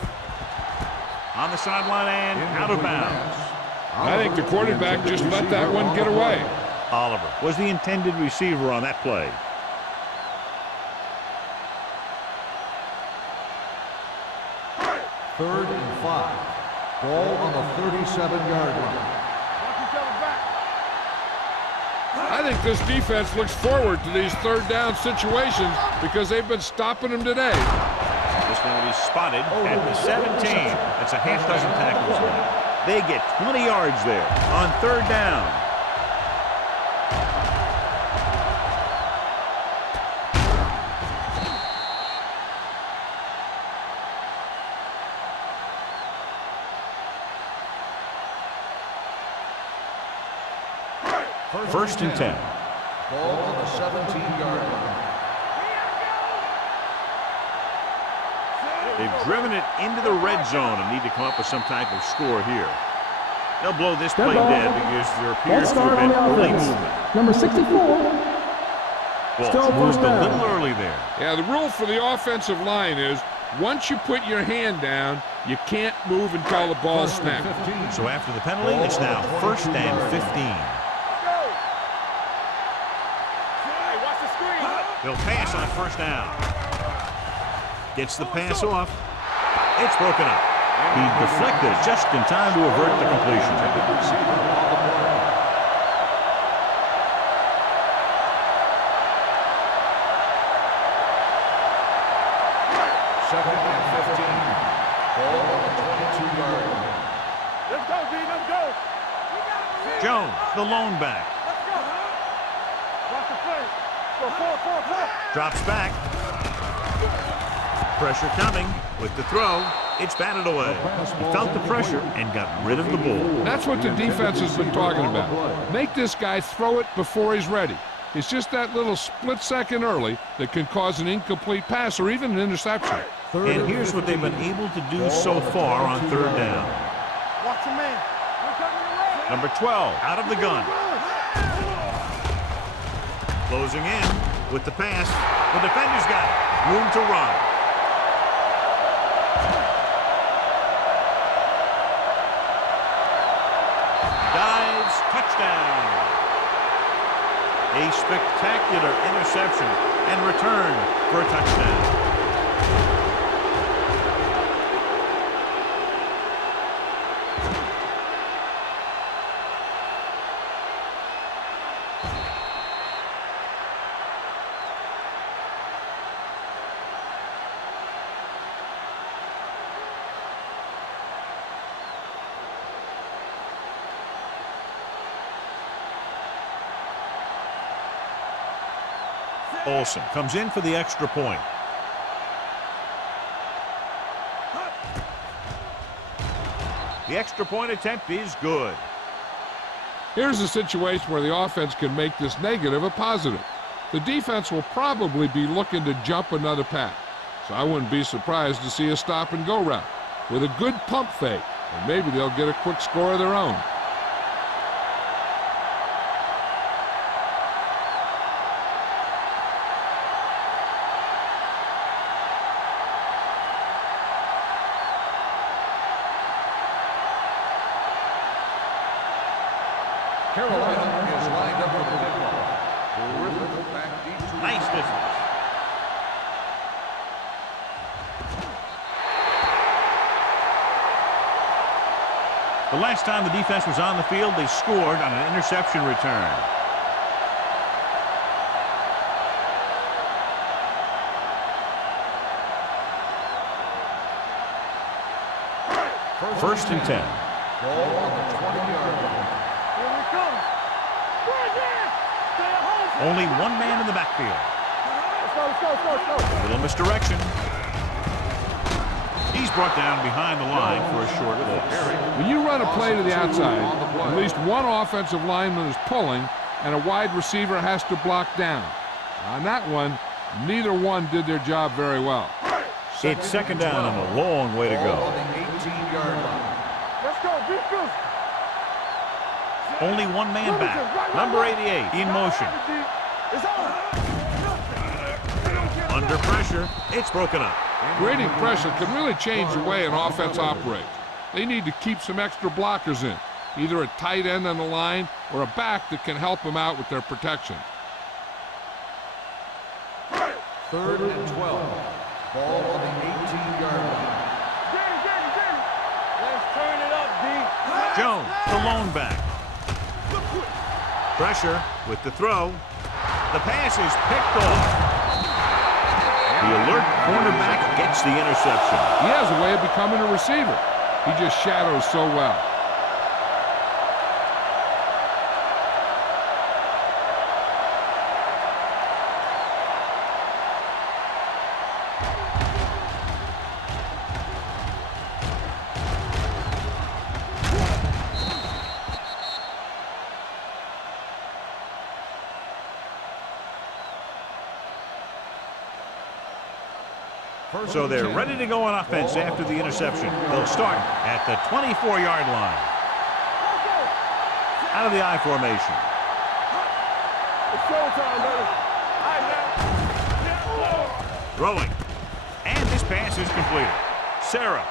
On the sideline and out of bounds. I think the quarterback just let that one get away. Oliver was the intended receiver on that play. Third and 5. Ball on the 37-yard line. I think this defense looks forward to these third down situations because they've been stopping them today. This one will be spotted at the 17. That's a half dozen tackles now. They get 20 yards there on third down. First and 10. Ball on the 17-yard line. They've driven it into the red zone and need to come up with some type of score here. They'll blow this play dead because there appears to have been early movement. Number 64. Ball moved a little early there. Yeah, the rule for the offensive line is once you put your hand down, you can't move until the ball snapped. So after the penalty, it's now first and 15. They'll pass on first down. Gets the pass off. It's broken up. He deflected it just in time to avert the completion. Second and 15. Ball on the 22-yard line. Let's go, D. Let's go. Jones, the lone back. Let's go. Watch the play. Go, four. Drops back. Pressure coming with the throw. It's batted away. He felt the pressure and got rid of the ball. That's what the defense has been talking about. Make this guy throw it before he's ready. It's just that little split second early that can cause an incomplete pass or even an interception. And here's what they've been able to do so far on third down. Watch your man. We're coming away. Number 12 out of the gun. Closing in with the pass. The defender's got it. Room to run. Dives, touchdown. A spectacular interception and return for a touchdown. Olsen comes in for the extra point. The extra point attempt is good. Here's a situation where the offense can make this negative a positive. The defense will probably be looking to jump another pass, so I wouldn't be surprised to see a stop-and-go route with a good pump fake, and maybe they'll get a quick score of their own. Carolina is lined up for the kickoff. Terrific back deep to Nice distance. The last time the defense was on the field, they scored on an interception return. First and 10. ball on the 20-yard line. Here we come. Right there. Stay at home. Only one man in the backfield. Let's go, let's go, let's go, let's go. A little misdirection. He's brought down behind the line for a short loss. When you run a play to the outside, at least one offensive lineman is pulling, and a wide receiver has to block down. On that one, neither one did their job very well. It's second down and a long way to Ball go. on the 18-yard line. Let's go, defense. Only one man back. Number 88 in motion. It's on. Under pressure, it's broken up. Creating pressure can really change the way an offense operates. They need to keep some extra blockers in, either a tight end on the line or a back that can help them out with their protection. 3rd and 12. Ball on the 18-yard line. Let's turn it up, D. Jones, the lone back. Pressure with the throw. The pass is picked off. The alert cornerback gets the interception. He has a way of becoming a receiver. He just shadows so well. So they're ready to go on offense after the interception. They'll start at the 24-yard line. Out of the I formation. It's showtime, baby. All right, now. Throwing. And this pass is completed. Sarah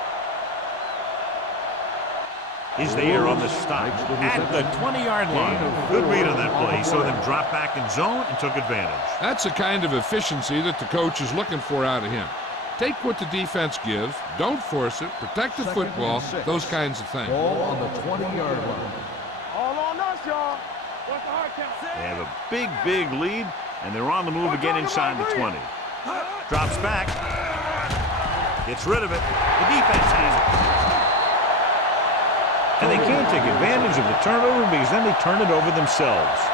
is there on the stop at the 20-yard line. Good read on that play. He saw them drop back in zone and took advantage. That's the kind of efficiency that the coach is looking for out of him. Take what the defense gives, don't force it, protect the football, those kinds of things. Ball on the 20-yard line. All on us, y'all. What's the hard count? They have a big lead, and they're on the move again inside the 20. Drops back. Gets rid of it. The defense has it. And they can't take advantage of the turnover because then they turn it over themselves.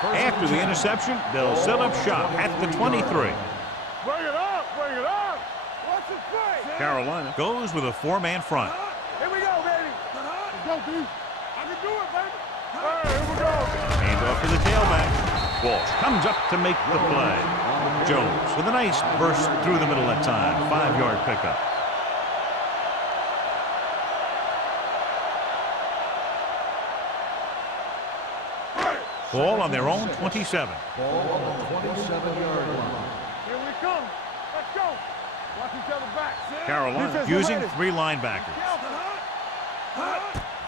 After the interception, they'll set up shop at the 23. Bring it up, bring it up. What's the play? Carolina goes with a four-man front. Here we go, baby. Let's go, D. I can do it, baby. All right, here we go. Hand off to the tailback. Walsh comes up to make the play. Jones with a nice burst through the middle that time. 5-yard pickup. Ball on their own 27. Ball on the 27-yard line. Here we come. Let's go. Watch each other back. Carolina Defense using ready. 3 linebackers.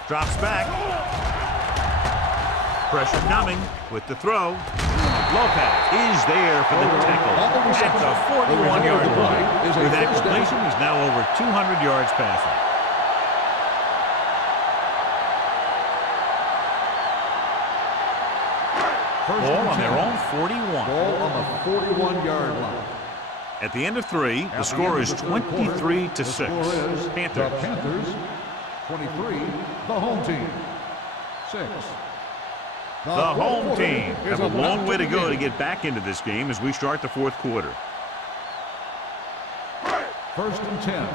Drops back. Pressure coming with the throw. Lopez is there for the tackle at the 41-yard line. With that completion, he's now over 200 yards passing. First Ball and on 10. their own 41. Ball on the 41-yard line. At the end of 3, the score is 23-6. The Panthers. Panthers, 23, the home team, 6. The home team have a long way to go to get back into this game as we start the 4th quarter. 1st and 10.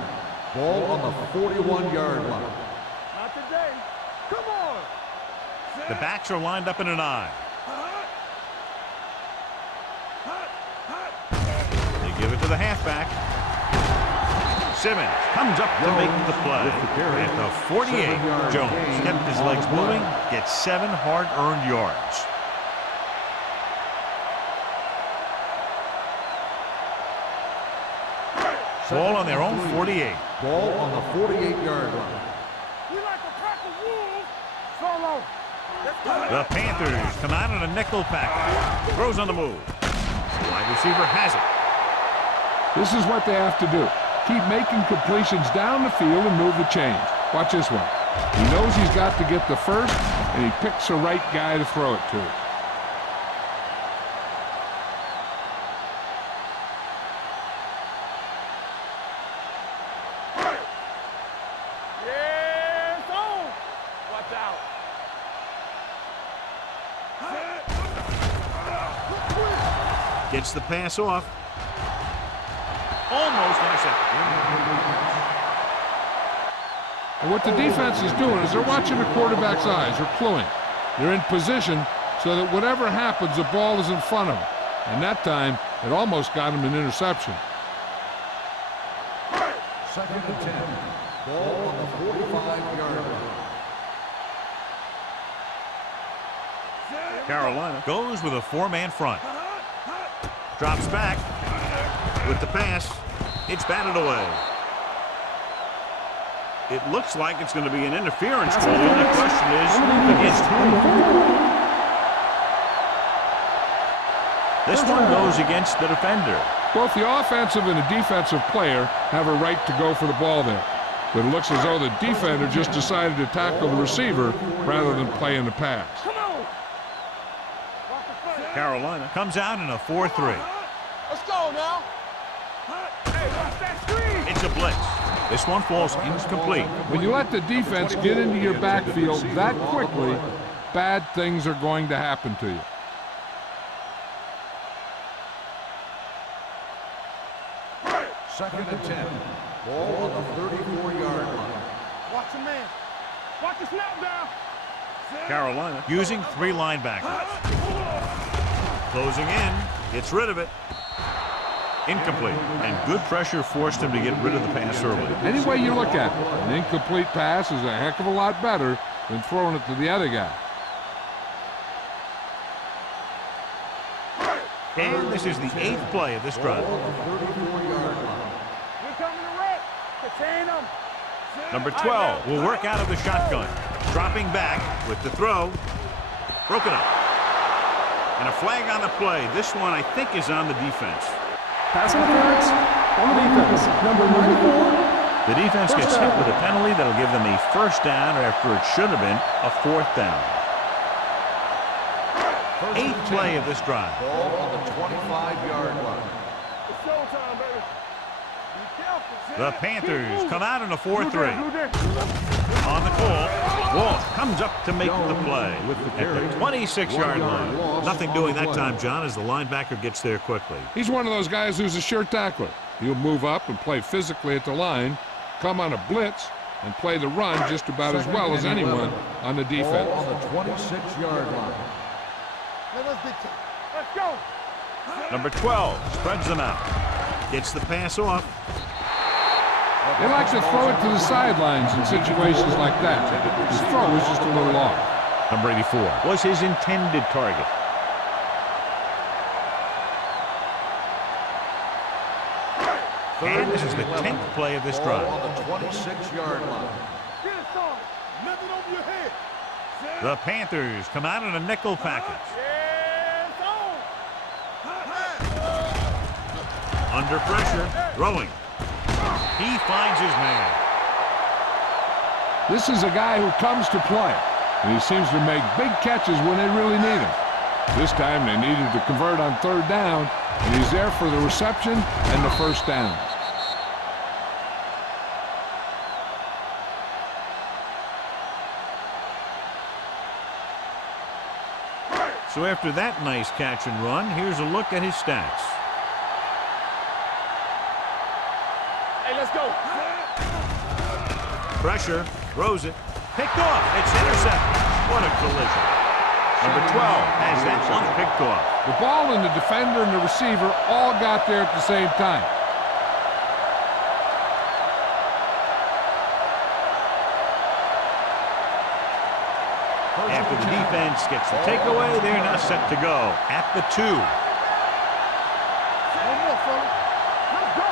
Ball on the 41-yard line. Not today. Come on. The backs are lined up in an I. They give it to the halfback. Simmons comes up to make the play. At the 48, Jones kept his legs moving, gets 7 hard-earned yards. Ball on their own 48. Ball on the 48-yard line. You like a pack of wolves? Solo. The Panthers come out in a nickel package. Throws on the move. Wide receiver has it. This is what they have to do. Keep making completions down the field and move the chains. Watch this one. He knows he's got to get the first, and he picks the right guy to throw it to. Yes, on. Watch out. Gets the pass off. Almost intercepted. And what the defense is doing is they're watching the quarterback's eyes. They're cluing. They're in position so that whatever happens, the ball is in front of them. And that time, it almost got him an interception. 2nd and 10. Ball on the 45-yard line. Carolina goes with a 4-man front. Drops back with the pass. It's batted away. It looks like it's going to be an interference call. The only question is against whom? This one goes against the defender. Both the offensive and the defensive player have a right to go for the ball there. But it looks as though the defender just decided to tackle the receiver rather than playing the pass. Come on. Carolina comes out in a 4-3. Let's go now. Hey, watch that screen. It's a blitz. This one falls incomplete. When you let the defense get into your backfield that quickly, bad things are going to happen to you. Second and 10. Ball on the 34-yard line. Watch the man. Watch the snap down. Carolina using 3 linebackers. Closing in. Gets rid of it. Incomplete. And good pressure forced him to get rid of the pass early. Any way you look at it, an incomplete pass is a heck of a lot better than throwing it to the other guy. And this is the 8th play of this drive. We're coming to wreck. Contain them. Number 12 will work out of the shotgun. Dropping back with the throw. Broken up. And a flag on the play. This one, I think, is on the defense. Pass interference on the defense. Number 94. The defense gets hit with a penalty that'll give them a first down after it should have been a 4th down. 8th play of this drive. Ball on the 25-yard line. It's showtime, baby. Be careful. The Panthers come out in a 4-3. On the call, Wall comes up to make the play at the 26-yard line. Nothing doing that time, John, as the linebacker gets there quickly. He's one of those guys who's a sure tackler. He'll move up and play physically at the line, come on a blitz, and play the run just about as well as anyone on the defense. Ball on the 26-yard line. Let's go. Number 12 spreads them out. Gets the pass off. They like to throw it to the sidelines in situations like that. His throw is just a little off. Number 84 was his intended target. And this is the 10th play of this drive. Ball on the 26-yard line. Get it started. Nothing over your head. The Panthers come out in a nickel package. Yes, on. Under pressure, throwing. He finds his man. This is a guy who comes to play, and he seems to make big catches when they really need him. This time they needed to convert on third down, and he's there for the reception and the first down. So after that nice catch and run, here's a look at his stats. Hey, let's go. Pressure, throws it, picked off, it's intercepted. What a collision. Number 12 has that one picked off. The ball and the defender and the receiver all got there at the same time. After the defense gets the takeaway, they're now set to go at the 2. One more, fella. Let's go.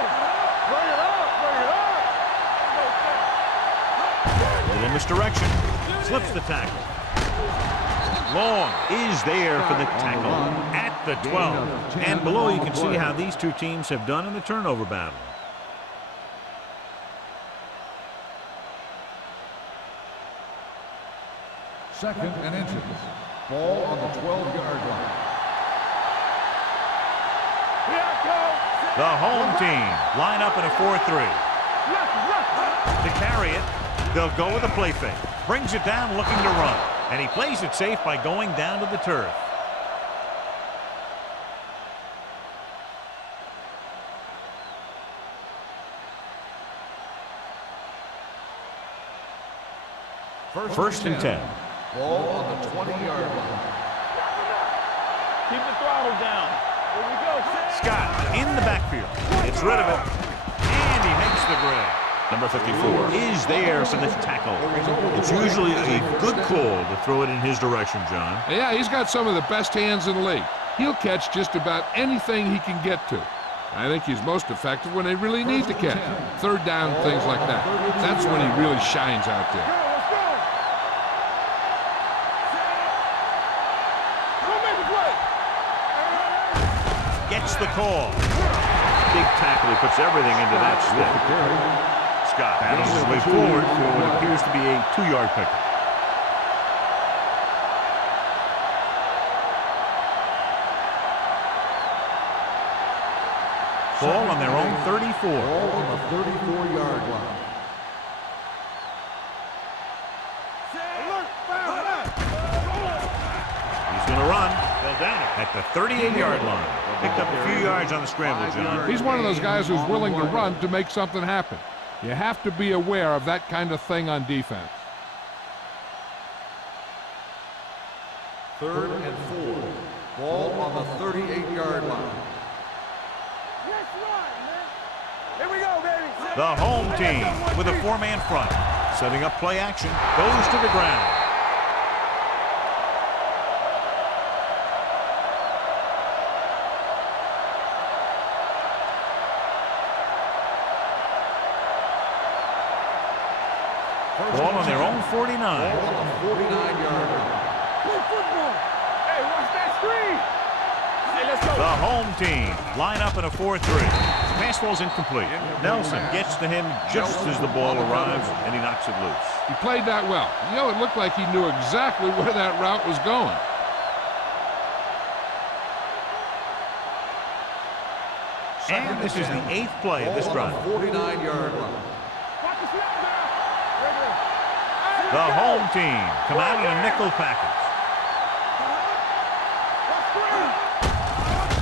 Bring it up. Bring it up. Little misdirection. Slips the tackle. Long is there for the tackle at the 12. And below you can see how these two teams have done in the turnover battle. Second and inches. Ball on the 12-yard line. Here I go. The home team line up in a 4-3. To carry it, they'll go with a play fake. Brings it down looking to run. And he plays it safe by going down to the turf. First and 10. Ball on the 20-yard line. Keep the throttle down. Here we go. Scott in the backfield. Gets rid of it. And he makes the grab. Number 54 is there for the tackle. It's usually a good call to throw it in his direction, John. Yeah, he's got some of the best hands in the league. He'll catch just about anything he can get to. I think he's most effective when they really need to catch. Third down, things like that. That's when he really shines out there. Let's go. Go make a play. Gets the call. Big tackle. He puts everything into that stick. Scott battles his way forward for what appears to be a 2-yard pickup. Ball on their own 34. Ball on the 34-yard line. He's going to run. Fell down at the 38-yard line. Picked up a few yards on the scramble, John. He's one of those guys who's willing to run to make something happen. You have to be aware of that kind of thing on defense. Third and 4. Ball on the 38-yard line. Let's run, man. Here we go, baby. The home team with a 4-man front. Setting up play action. Goes to the ground. Ball on their own 49. Ball on the 49-yard line. Play football. Hey, watch that screen. Hey, let's go. The home team line up in a 4-3. Pass ball's incomplete. Nelson gets to him just as the ball arrives, and he knocks it loose. He played that well. You know, it looked like he knew exactly where that route was going. And this is the 8th play of this drive. 49-yard line. Watch the snap now. Regular. The home team come out in a nickel package.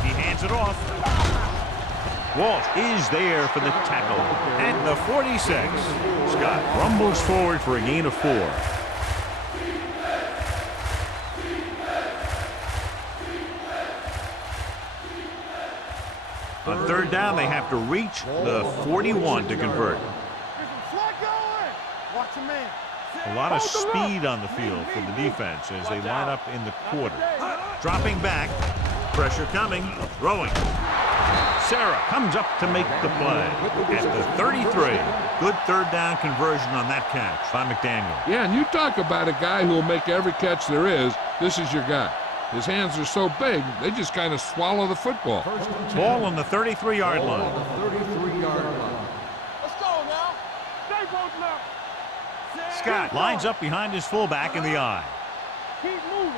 He hands it off. Walsh is there for the tackle at the 46. Scott rumbles forward for a gain of 4. On third down, they have to reach the 41 to convert. Flat going. Watch your man. A lot of speed on the field for the defense as they line up in the quarter. Dropping back, pressure coming, throwing. Sarah comes up to make the play at the 33. Good third down conversion on that catch by McDaniel. Yeah, and you talk about a guy who will make every catch there is. This is your guy. His hands are so big, they just kind of swallow the football. Ball on the 33-yard Ball line. on the 33-yard line. Let's go now. Stay both now. Scott lines up behind his fullback in the eye. Keep moving.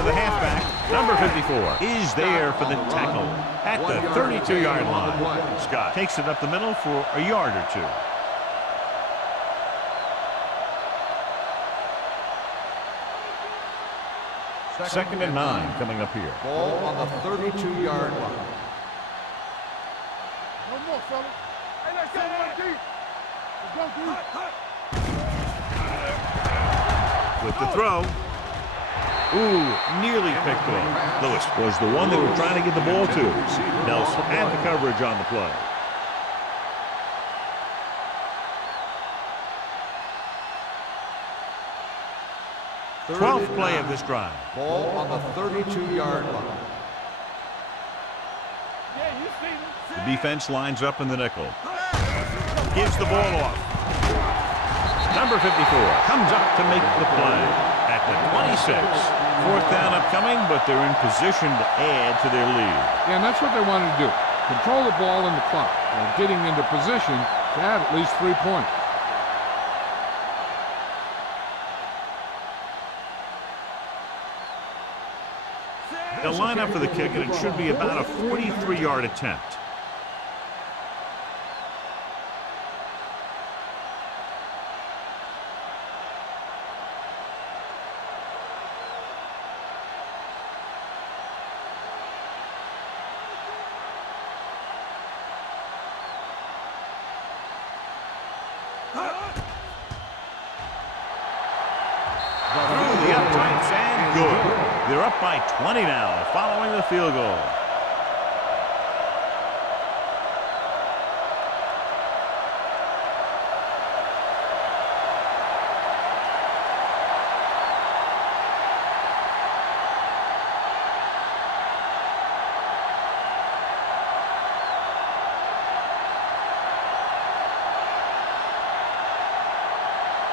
to the halfback. Number 54 is there for the tackle at the 32-yard line. Scott takes it up the middle for a yard or two. Second and 9 coming up here. Ball on the 32-yard line. No more, fella. Hey, let's go one deep. Let's go deep. With the throw. Ooh, nearly picked off. Lewis was the one they were trying to get the ball to. Nelson had the coverage on the play. Twelfth play of this drive. Ball on the 32-yard line. Yeah, you see me. The defense lines up in the nickel. Gives the ball off. Number 54 comes up to make the play at the 26. Fourth down upcoming, but they're in position to add to their lead. Yeah, and that's what they wanted to do. Control the ball in the clock and getting into position to add at least 3 points. They'll line up for the kick, and it should be about a 43-yard attempt. Through the uprights and good. They're up by 20 now, following the field goal.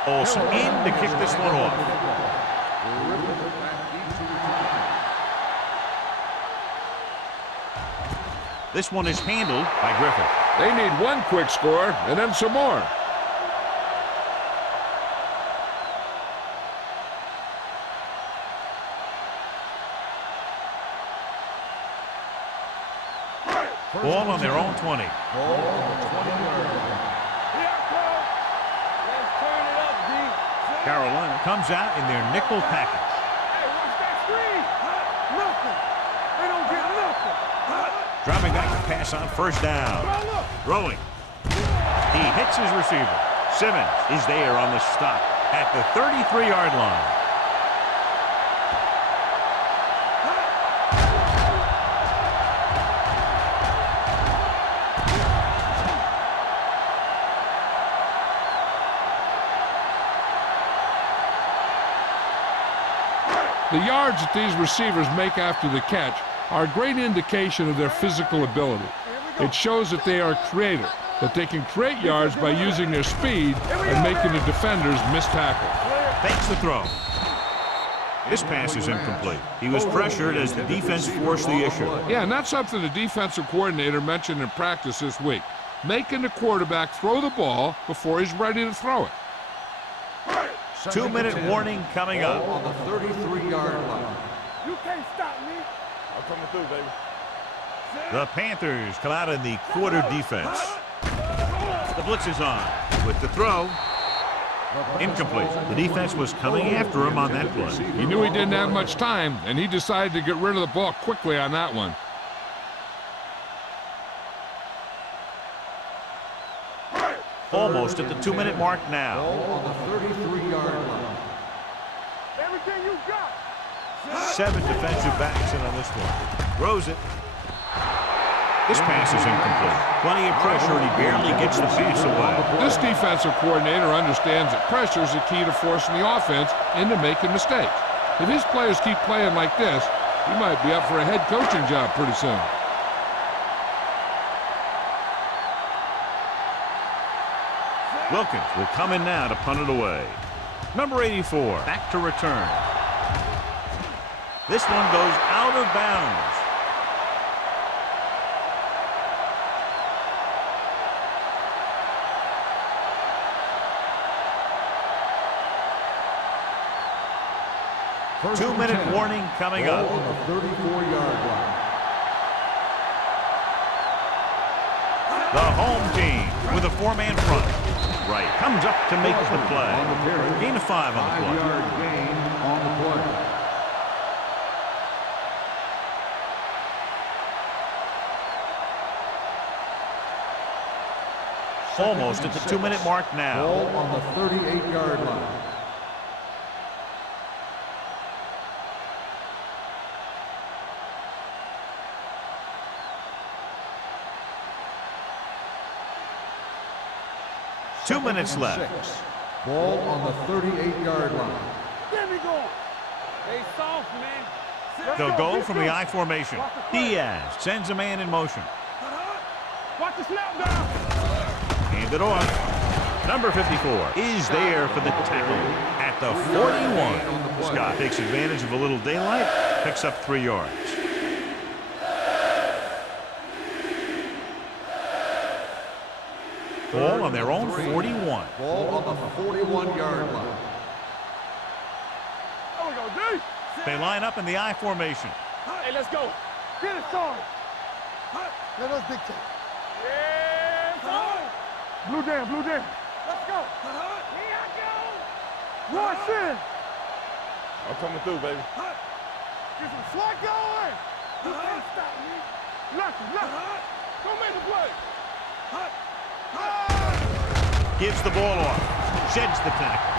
Olsen in to kick this one off. This one is handled by Griffith. They need one quick score and then some more. Ball on their own 20. Ball on the 20-yard line. Here I come. Let's turn it up, D. Carolina comes out in their nickel package. Hey, what's that screen? Nothing. They don't get nothing. Dropping back to pass on first down. Roll up. Throwing. He hits his receiver. Simmons is there on the stop at the 33-yard line. The yards that these receivers make after the catch are a great indication of their physical ability. It shows that they are creative, that they can create yards by using their speed and making the defenders miss tackles. Fakes the throw. This pass is incomplete. He was pressured as the defense forced the issue. Yeah, and that's something the defensive coordinator mentioned in practice this week. Making the quarterback throw the ball before he's ready to throw it. 2-minute warning coming up. Ball on the 33-yard line. You can't stop me. I'm coming through, baby. The Panthers come out in the quarter defense. The blitz is on with the throw. Incomplete. The defense was coming after him on that play. He knew he didn't have much time, and he decided to get rid of the ball quickly on that one. Almost at the 2-minute mark now. Ball on the 33-yard line. Everything you got. 7 defensive backs in on this one. Throws it. This pass is incomplete. Plenty of pressure, and he barely gets the pass away. This defensive coordinator understands that pressure is the key to forcing the offense into making mistakes. If his players keep playing like this, he might be up for a head coaching job pretty soon. Wilkins will come in now to punt it away. Number 84, back to return. This one goes out of bounds. First and 2-minute 10. warning coming Ball up. on the 34-yard line. The home team with a 4-man front. Right, comes up to make the play. On the carry. Gain of 5 on the play. 5-yard gain on the play. Almost at the 2-minute mark now. Ball on the 38-yard line. Two minutes left. 6. Ball on the 38-yard line. Get me going. Stay soft, man. They'll go from the I formation. Diaz sends a man in motion. Watch the snap down. Hand it off. Number 54 is there for the tackle at the 41. Scott takes advantage of a little daylight, picks up 3 yards. Ball on their own 41. Ball on the 41-yard line. There we go, D. They line up in the I formation. Hey, let's go. Get it started. Let us dictate. Yeah, son. Blue jam, blue jam. Let's go. Here I go. Rush in. I'm coming through, baby. Get some slack going. You can't stop me. Lucky. Go make the play. Gives the ball off. Sheds the tackle.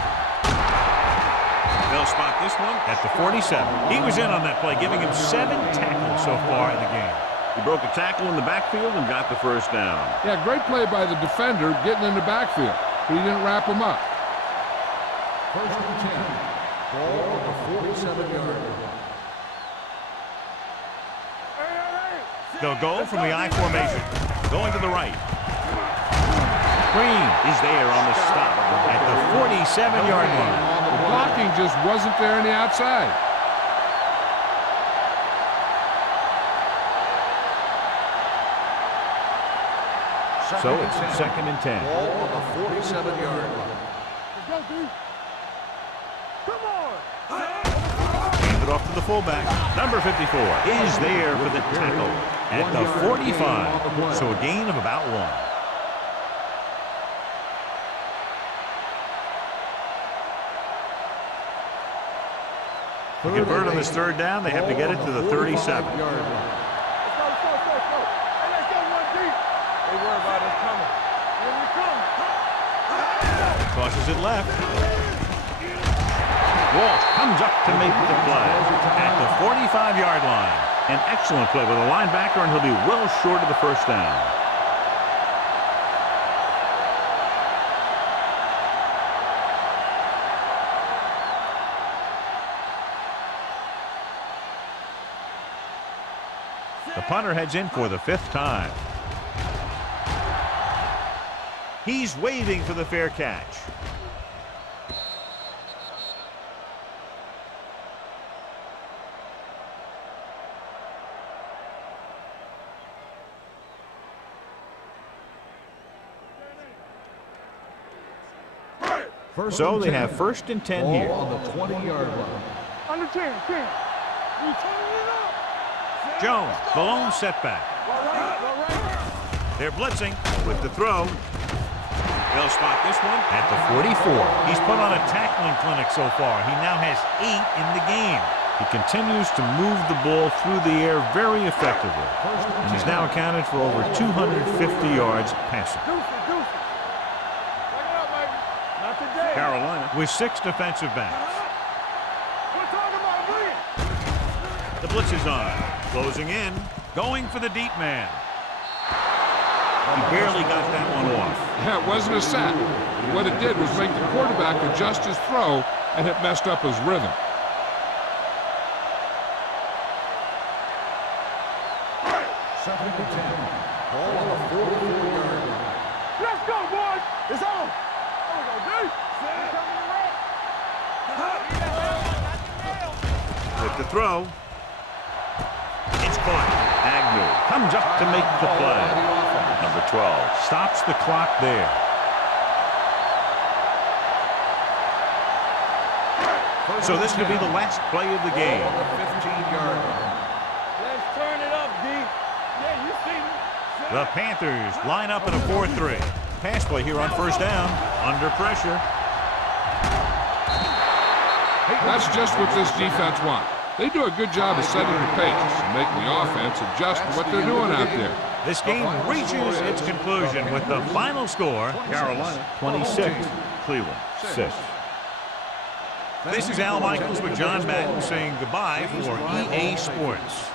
They'll spot this one at the 47. He was in on that play, giving him 7 tackles so far in the game. He broke a tackle in the backfield and got the first down. Yeah, great play by the defender getting in the backfield, but he didn't wrap him up. First and 10. Ball on the 47-yard line. They'll go from the I formation. Going to the right. Green is there on the stop at the 47-yard line. The blocking just wasn't there on the outside. So it's 2nd and 10. Ball on the 47-yard line. Let's go, D. Come on. Hand it off to the fullback. Number 54 is there for the tackle at the 45. So a gain of about 1. To convert on this 3rd down, they have to get it to the 37. Let's go. Hey, let's go, 1 deep. They worry about us coming. Here we come. Tosses it left. Walsh comes up to make the play at the 45-yard line. An excellent play with a linebacker, and he'll be well short of the first down. The punter heads in for the 5th time. He's waving for the fair catch. So they have 1st and 10 here. Ball on the 20-yard line. Under 10. You turning it up. Jones, the lone setback. They're blitzing with the throw. They'll spot this one at the 44. He's put on a tackling clinic so far. He now has 8 in the game. He continues to move the ball through the air very effectively. And he's now accounted for over 250 yards passing. Not today. Carolina with 6 defensive backs. We're talking about win. The blitz is on. Closing in. Going for the deep man. He barely got that one off. Yeah, it wasn't a sack. What it did was make the quarterback adjust his throw, and it messed up his rhythm. Second and 10. Ball on the 44-yard line. Let's go, boys. It's on. There we go, D. With the throw. It's caught. Agnew comes up to make the play. Number 12 stops the clock there. So this could be the last play of the game. Ball at the 15-yard line. Let's turn it up, D. Yeah, you see me. The Panthers line up in a 4-3. Pass play here on first down. Under pressure. That's just what this defense wants. They do a good job of setting the pace and making the offense adjust to what they're doing out there. This game reaches its conclusion with the final score, Carolina 26, Cleveland 6. This is Al Michaels with John Madden saying goodbye for EA Sports.